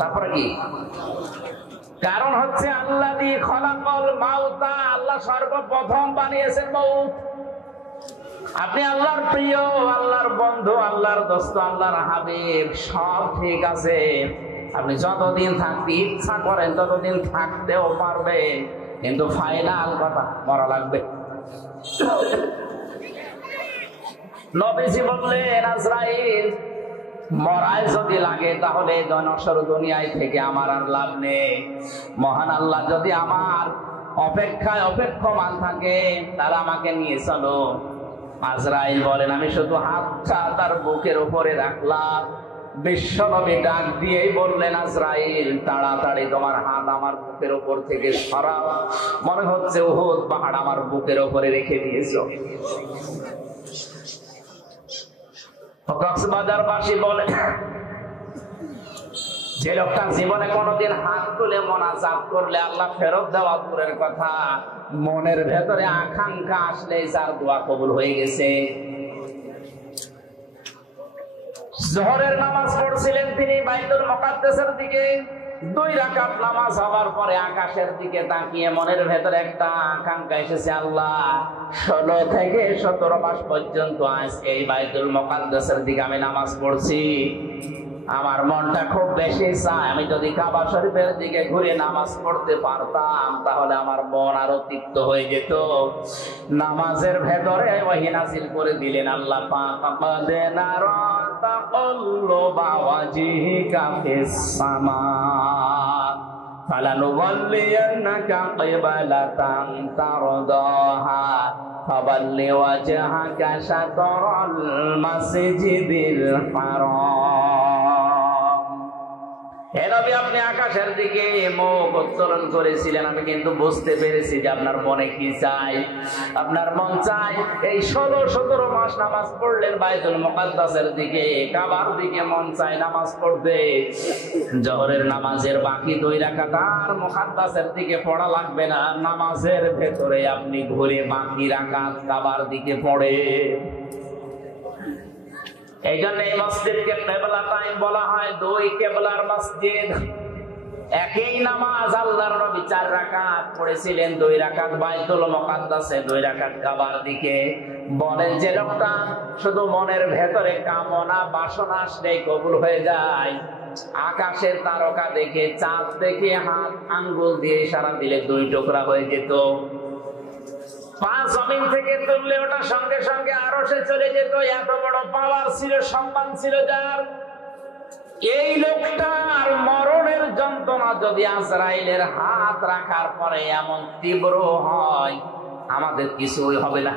তারপরে কি? কারণ হচ্ছে আল্লাযী খলাকাল মাউতা, আল্লাহ সর্বপ্রথম বানিয়েছেন মউত। আপনি আল্লাহর প্রিয়, আল্লাহর বন্ধু, আল্লাহর দোস্ত, আল্লাহর হাবিব, সব ঠিক আছে। আপনি যতদিন থাকতে ইচ্ছা করেন ততদিন থাকতেও পারবেন, কিন্তু ফাইনাল কথা, মরা লাগবে। নবীজি বললেন, আজরাইল, মরায় যদি লাগে তাহলে জনসর দুনিয়ায় থেকে আমার আর লাভ নেই। মহান আল্লাহ যদি আমার অপেক্ষায় অপেক্ষমান থাকে তাহলে আমাকে নিয়ে চলো। আজরাইল বলেন, আমি শুধু হাতটা তার বুকের উপরে রাখলাম। বিশ্বনবী ডাক দিয়েই বললেন, আজরাইল, তাড়াতাড়ি তোমার হাত আমার বুকের উপর থেকে সরাও, মনে হচ্ছে উহুদ পাহাড় আমার বুকের উপরে রেখে দিয়েছো। কক্সবাজারবাসী বলে, যে লোকটা জীবনে কোনোদিন হাত তুলে মোনাজাত করলে আল্লাহ ফেরত দেওয়া দূরের কথা, মনের ভেতরে আকাঙ্ক্ষা আসলে যার দোয়া কবুল হয়ে গেছে। জোহরের নামাজ পড়ছিলেন তিনি বাইতুল মুকাদ্দাসের দিকে। 2 রাকাত নামাজ হওয়ার পরে আকাশের দিকে তাকিয়ে মনের ভেতরে একটা আকাঙ্ক্ষা এসেছে, আল্লাহ 16 থেকে 17 মাস পর্যন্ত আজ এই বাইতুল মুকাদ্দাসের দিকে আমি নামাজ পড়ছি। আমার মনটা খুব বেশি চায় আমি যদি কাবা শরীফের দিকে ঘুরে নামাজ পড়তে পারতাম তাহলে আমার মন আরো তৃপ্ত হয়ে যেত। নামাজের ভেতরে ওহী নাযিল করে দিলেন আল্লাহ পাক, আমাদেনা রাতাকাল্লুবা ওয়াজহিকা ফিস সামা ফালানুওয়াল্লিয়ান্নাকা কিবলাতান তারদাহা ফাওয়াল্লি ওয়াজহাকা শাতরাল মাসজিদিল হারাম। হে নবী, আপনি আকাশের দিকে মুখ উত্তোলন করেছিলেন, আমি কিন্তু বুঝতে পেরেছি যে আপনার মনে কি চাই। আপনার মন চাই এই 16-17 মাস নামাজ পড়লেন বাইতুল মুকাদ্দাসের দিকে, কাবার দিকে মন চাই নামাজ পড়তে। জোহরের নামাজের বাকি 2 রাকাত আর মুকাদ্দাসের দিকে পড়া লাগবে না, নামাজের ভেতরে আপনি ঘুরে বাকি রাকাত কাবার দিকে পড়ে। এই জন্য এই মসজিদকে কিবলা টাইম বলা হয়, 2 কিবলার মসজিদ। একই নামাজ আল্লাহর নবী 4 রাকাত পড়েছিলেন, 2 রাকাত বাইতুল মুকাদ্দাসে, 2 রাকাত কাবার দিকে। বলেন যে লোকটা শুধু মনের ভেতরে কামনা বাসনা আসলেই কবুল হয়ে যায়, আকাশের তারকা দেখে, চাঁদ দেখে হাত আঙ্গুল দিয়ে ইশারা দিলে 2 টুকরা হয়ে যেত। 5 জমিন থেকে তুললে ওটা সঙ্গে সঙ্গে আরশে চলে যেত। এত বড় পাওয়ার ছিল, সম্মান ছিল যার। এই লোকটার মরণের যন্ত্রণা যদি আজরাইলের হাত রাখার পরে এমন তীব্র হয়, আমাদের কিছুই হবে না।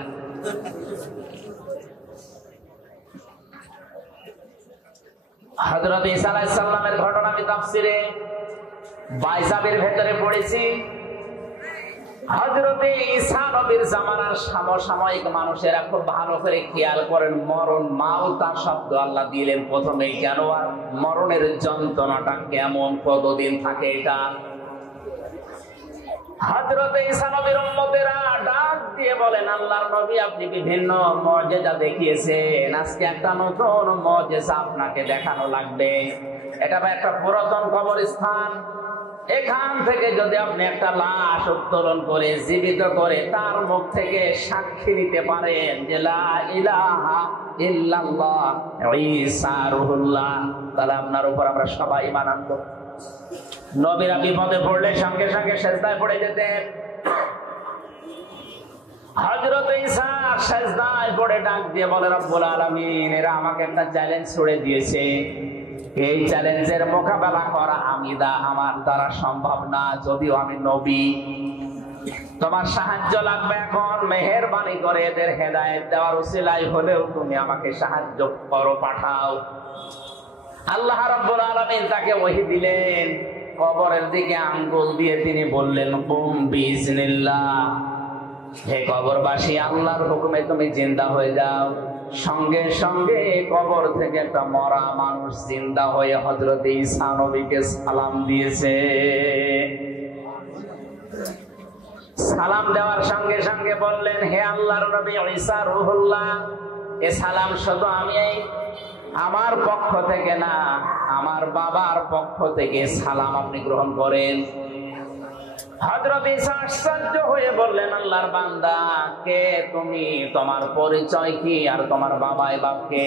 হযরত ঈসা আলাইহিস সালামের ঘটনা আমি তাফসিরে বাইজাবের ভেতরে পড়েছি। হযরতে ঈসা নবীর জামানার সমসাময়িক মানুষেরা খুব ভালো করে খেয়াল করেন, মরণ মাউতা শব্দ আল্লাহ দিলেন প্রথমেই কেন, আর মরণের যন্ত্রণাটা কেমন, কতদিন থাকে এটা। হযরতে ঈসা নবীর উম্মতেরা ডাক দিয়ে বলেন, আল্লাহর নবী, আপনি বিভিন্ন মুজিজা দেখিয়েছেন, আজকে একটা নতুন মুজিজা আপনাকে দেখানো লাগবে। এটা একটা পুরাতন কবরস্থান। এখান থেকে যদি আপনি একটা লাশ উত্তোলন করে জীবিত করে তার মুখ থেকে সাক্ষী দিতে পারেন যে লা ইলাহা ইল্লাল্লাহ ঈসা রুহুল্লাহ, তাহলে আপনার উপর আমরা সবাই ঈমান আনবো। নবীরা বিপদে পড়লে সঙ্গে সঙ্গে সেজদায় পড়ে যেতেন। হযরত ঈসা সেজদায় পড়ে ডাক দিয়ে বলে, রব্বুল আলামিন, এরা আমাকে একটা চ্যালেঞ্জ ছুড়ে দিয়েছে, এই চ্যালেঞ্জের মোকাবেলা করা আমার দ্বারা সম্ভব না, যদিও আমি নবী। তোমার সাহায্য লাগবে এখন, মেহেরবানি করে এদের হেদায়েত দেওয়ার উসিলায় হলেও তুমি আমাকে সাহায্য করো, পাঠাও। আল্লাহ রাব্বুল আলামিন তাকে ওহী দিলেন, কবরের দিকে আঙ্গুল দিয়ে তিনি বললেন, কুম বিইজনিল্লাহ, হে কবরবাসী, আল্লাহর হুকুমে তুমি জিন্দা হয়ে যাও। সঙ্গে সঙ্গে কবর থেকে একটা মরা মানুষ জিন্দা হয়ে হযরত ঈসা নবীকে সালাম দিয়েছে। সালাম দেওয়ার সঙ্গে সঙ্গে বললেন, হে আল্লাহর নবী ঈসা রুহুল্লাহ, এ সালাম শুধু আমি আমার পক্ষ থেকে না, আমার বাবার পক্ষ থেকে সালাম আপনি গ্রহণ করেন। হযরত ঈসা আশ্চর্য হয়ে বললেন, আল্লাহর বান্দা, কে তুমি, তোমার পরিচয় কি, আর তোমার বাবাই বাপকে?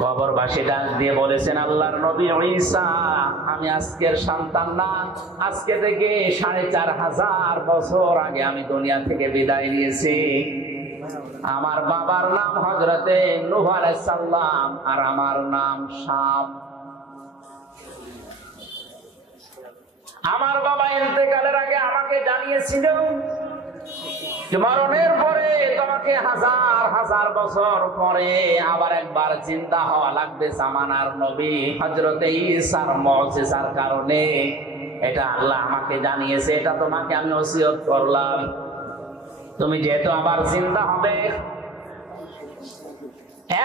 কবরবাসী ডাক দিয়ে বলেছেন, আল্লাহর নবী ঈসা, আমি আজকের সন্তান না, আজকে থেকে ৪৫০০ বছর আগে আমি দুনিয়া থেকে বিদায় নিয়েছি। আমার বাবার নাম হযরতে নূহ আলাইহিস সালাম, আর আমার নাম শাম। আমার বাবা ইন্তেকালের আগে আমাকে জানিয়েছিল যে মরণের পরে তোমাকে ১০০০ বছর পরে আবার একবার চিন্তা হওয়া লাগবে জামানার নবী হযরতে ঈসার মুজিজার কারণে। এটা আল্লাহ আমাকে জানিয়েছে, এটা তোমাকে আমি ওসিয়ত করলাম। তুমি যেহেতু আবার চিন্তা হবে,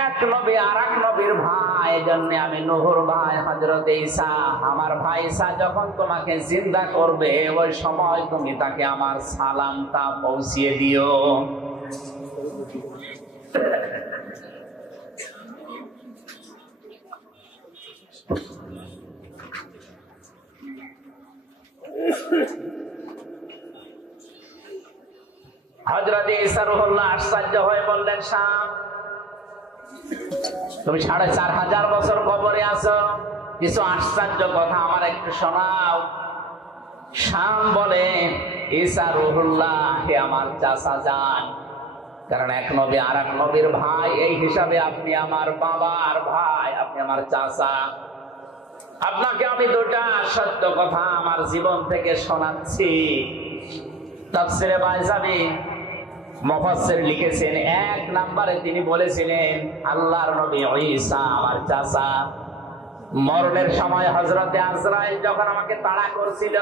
এক নবী আর এক নবীর ভাই, এজন্য আমি নূহর ভাই হযরত ঈসা, আমার ভাই ঈসা যখন তোমাকে জিন্দা করবে ওই সময় তুমি তাকে আমার সালামটা পৌঁছিয়ে দিও। হযরত ঈসা রুহুল্লাহ আশ্চর্য হয়ে বললেন, শাম, তুমি ৪৫০০ বছর কবরে আছো, কিছু আশ্চর্য কথা আমার একটু শোনাও। শাম বলে, ঈসা রুহুল্লাহ, হে আমার চাচা যান, কারণ এক নবী আর এক নবীর ভাই, এই হিসাবে আপনি আমার বাবার ভাই, আপনি আমার চাচা। আপনাকে আমি দুটা সত্য কথা আমার জীবন থেকে শোনাচ্ছি। তাফসীরে বাইজাবি মুফাসসির লিখেছেন, ১ নম্বরে তিনি বলেছিলেন, আল্লাহর নবী ঈসা আমার চাচা, মরণের সময় হযরতে আজরাইল যখন আমাকে তাড়া করছিল,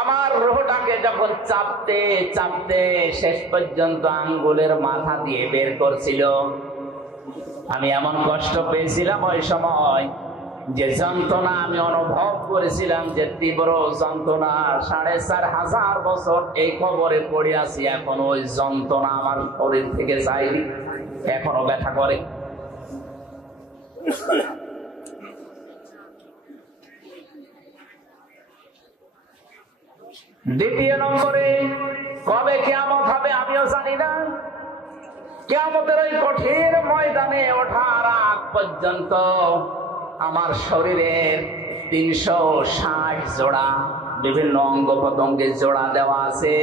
আমার রূহটাকে যখন চাপতে চাপতে শেষ পর্যন্ত আঙ্গুলের মাথা দিয়ে বের করছিল, আমি এমন কষ্ট পেয়েছিলাম ওই সময়, যে যন্ত্রণা আমি অনুভব করেছিলাম, যে তীব্র যন্ত্রণা। ৪৫০০ বছর এই কবরে পড়ে আছি, এখন ওই যন্ত্রণা আমার শরীর থেকে যায়নি, এখনো ব্যথা করে। দ্বিতীয় নম্বরে, কবে কিয়ামত হবে আমিও জানি না। কিয়ামতের ওই কঠিন ময়দানে ওঠার আগ পর্যন্ত আমার শরীরের ৩৬০ জোড়া বিভিন্ন অঙ্গ প্রত্যঙ্গের জোড়া দেওয়া আছে।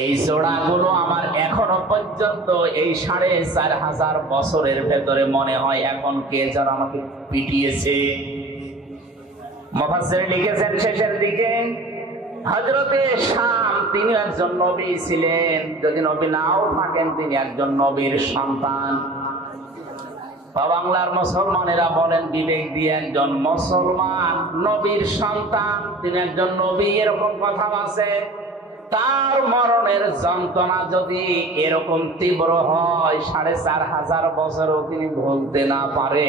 এই জোড়াগুলো আমার এখনো পর্যন্ত এই ৪৫০০ বছরের ভেতরে মনে হয় এখন কে যেন আমাকে পিটিয়েছে। মুফাসসির লিখেছেন শেষের দিকে, হযরতে শাম তিনি একজন নবী ছিলেন, যদি নবী নাও থাকেন তিনি একজন নবীর সন্তান। বাংলার মুসলমানেরা বলেন বিবেক দিয়ে, একজন মুসলমান নবীর সন্তান, তিনি একজন নবী, এরকম কথা আছে। তার মরণের যন্ত্রণা যদি এরকম তীব্র হয়, ৪৫০০ বছরও তিনি ভুলতে না পারে।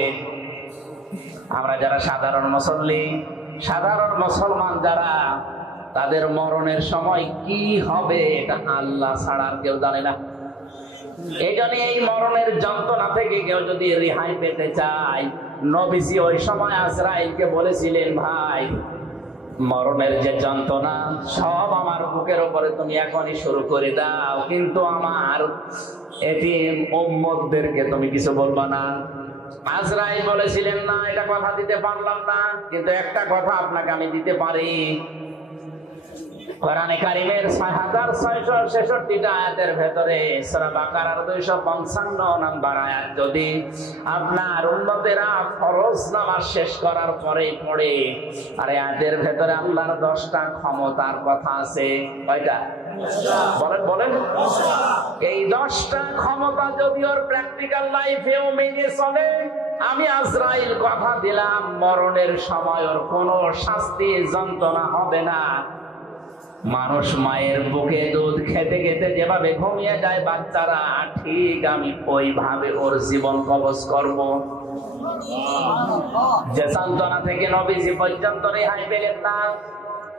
আমরা যারা সাধারণ মুসল্লি, সাধারণ মুসলমান যারা, তাদের মরণের সময় কি হবে এটা আল্লাহ ছাড়া আর কেউ জানে না। এই জন্য এই মরণের যন্ত্রণা থেকে কেউ যদি রেহাই পেতে চায়, নবীজি ওই সময় আজরাইলকে বলেছিলেন, ভাই মরণের যে যন্ত্রণা সব আমার বুকের উপরে তুমি এখনই শুরু করে দাও, কিন্তু আমার এতিম উম্মতদেরকে তুমি কিছু বলবা না। আজরাইল বলেছিলেন, না এটা কথা দিতে পারলাম না, কিন্তু একটা কথা আপনাকে আমি দিতে পারি। কোরআনে কারীমের 6666টা আয়াতের ভেতরে সূরা বাকারার 255 নম্বর আয়াত যদি আপনার উম্মতেরা ফরজ নামাজ শেষ করার পরে পড়ে, আর আয়াতের ভেতরে আল্লাহর 10টা ক্ষমতার কথা আছে। কয়টা? বলেন বলেন। এই 10টা ক্ষমতা যদি ওর প্র্যাকটিক্যাল লাইফেও মেনে চলে, আমি আজরাইল কথা দিলাম মরণের সময় ওর কোনো শাস্তি যন্ত্রণা হবে না। মানুষ মায়ের বুকে দুধ খেতে খেতে যেভাবে ঘুমিয়ে যায় বাচ্চারা, ঠিক আমি ওইভাবে ওর জীবন কবজ করব। যে যন্ত্রণা থেকে নবীজি পর্যন্ত রেহাই পেলেন না,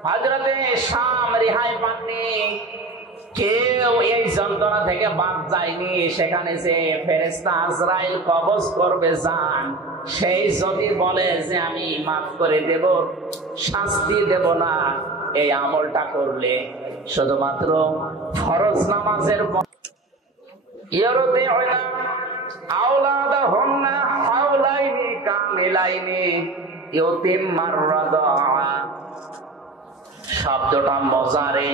হযরতে শাম রেহাই পাননি, কেউ এই যন্ত্রণা থেকে বাদ যায়নি। সেখানে যে ফেরেশতা আজরাইল কবজ করবে জান, সেই যদি বলে যে আমি মাফ করে দেব, শাস্তি দেব না, এই আমলটা করলে শুধুমাত্র ফরজ নামাজের শব্দটা মজারে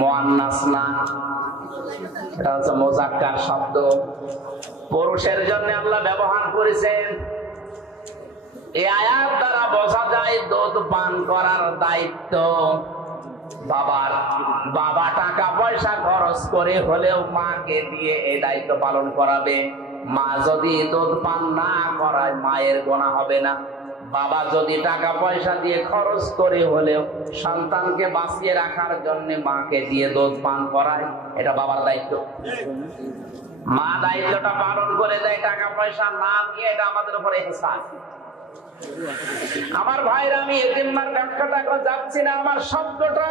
মুআন্নাস না, এটা হচ্ছে মুযাক্কার শব্দ, পুরুষের জন্য আল্লাহ ব্যবহার করেছেন। এই আয়াত দ্বারা বোঝা যায় দুধ পান করার দায়িত্ব বাবার। বাবা টাকা পয়সা খরচ করে হলেও মাকে দিয়ে এই দায়িত্ব পালন করাবে। মা যদি দুধ পান না করায় মায়ের গুনাহ হবে না। বাবা যদি টাকা পয়সা দিয়ে খরচ করে হলেও সন্তানকে বাঁচিয়ে রাখার জন্য মাকে দিয়ে দুধ পান করায়, এটা বাবার দায়িত্ব। মা দায়িত্বটা পালন করে দেয় টাকা পয়সা না নিয়ে, এটা আমাদের উপরে হিসাব। আমার ভাইরা, আমি এতিমমার ব্যাখ্যাটা করে যাচ্ছি না। আমার শব্দটা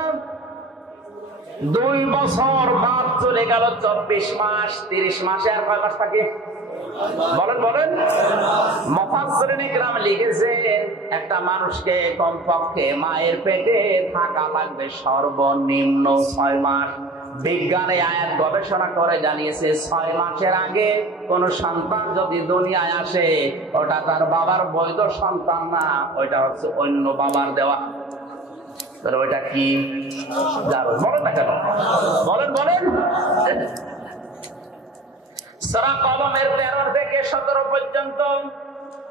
2 বছর বাদ চলে গেল, 24 মাস, 30 মাসে আর কয় মাস থাকে? বলেন বলেন। মুফাসসিরিন ইকরাম লিখেছে, একটা মানুষকে কমপক্ষে মায়ের পেটে থাকা লাগবে সর্বনিম্ন 6 মাস। বিজ্ঞানে আয়াত গবেষণা করে জানিয়েছে 6 মাসের আগে কোন সন্তান যদি দুনিয়ায় আসে, ওটা তার বাবার বৈধ সন্তান না, ওইটা হচ্ছে অন্য বাবার দেওয়া। তাহলে ওইটা কি? বলেন না কেন? বলেন বলেন। সূরা কলমের 13 থেকে 17 পর্যন্ত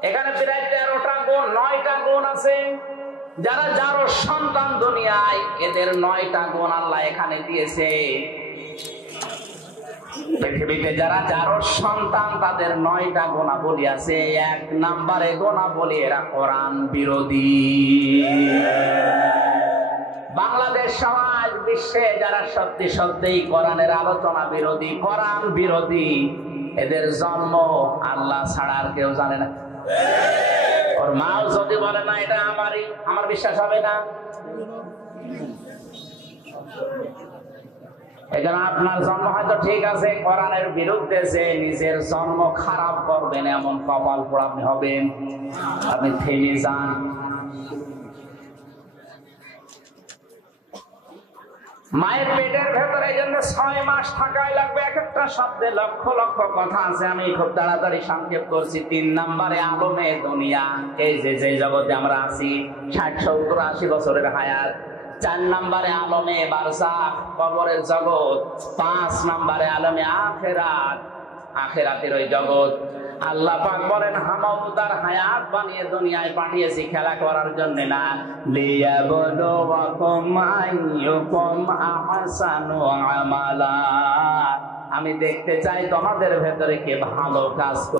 এখানে প্রায় 13টা গুণ, 9টা গুণ আছে। যারা যার সন্তান দুনিয়ায়, এদের 9টা গুণ আল্লাহ এখানে দিয়েছে। পৃথিবীতে যারা যার সন্তান, তাদের 9টা গুণাবলী আছে। 1 নম্বরে গুণাবলী, এরা কোরআন বিরোধী। বাংলাদেশ সমাজ, বিশ্বে যারা সত্যি সত্যিই কোরআনের আলোচনা বিরোধী, কোরআন বিরোধী, এদের জন্ম আল্লাহ ছাড়া আর কেউ জানে না। ওর মাও যদি বলে না এটা আমারই, আমার বিশ্বাস হবে না। এজন্য আপনার জন্ম হয়তো ঠিক আছে, কোরআনের বিরুদ্ধে যে নিজের জন্ম খারাপ করবেন এমন কপাল পোড়া আপনি হবেন। আপনি থেমে যান। মায়ের পেটের ভেতরে এই জন্য 6 মাস থাকাই লাগবে। এক একটা শব্দে লক্ষ লক্ষ কথা আছে, আমি খুব তাড়াতাড়ি সংক্ষেপ করছি। 3 নম্বরে আলমে দুনিয়া, এই যে জগতে আমরা আছি, 60, 70, 80 বছরের হায়াত। 4 নম্বরে আলমে বারজাখ, কবরের জগৎ। 5 নম্বরে আলমে আখিরাত, আখিরাতের ওই জগৎ। আল্লাহ পাক বলেন, হামাউদার হায়াত বানিয়ে দুনিয়ায় পাঠিয়েছি খেলা করার জন্য না, লিয়াবলুয়াকুম আইয়ুকুম আহসানু আমালা। আমি দেখতে চাই তোমাদের ভেতরে কে ভালো কাজ করে।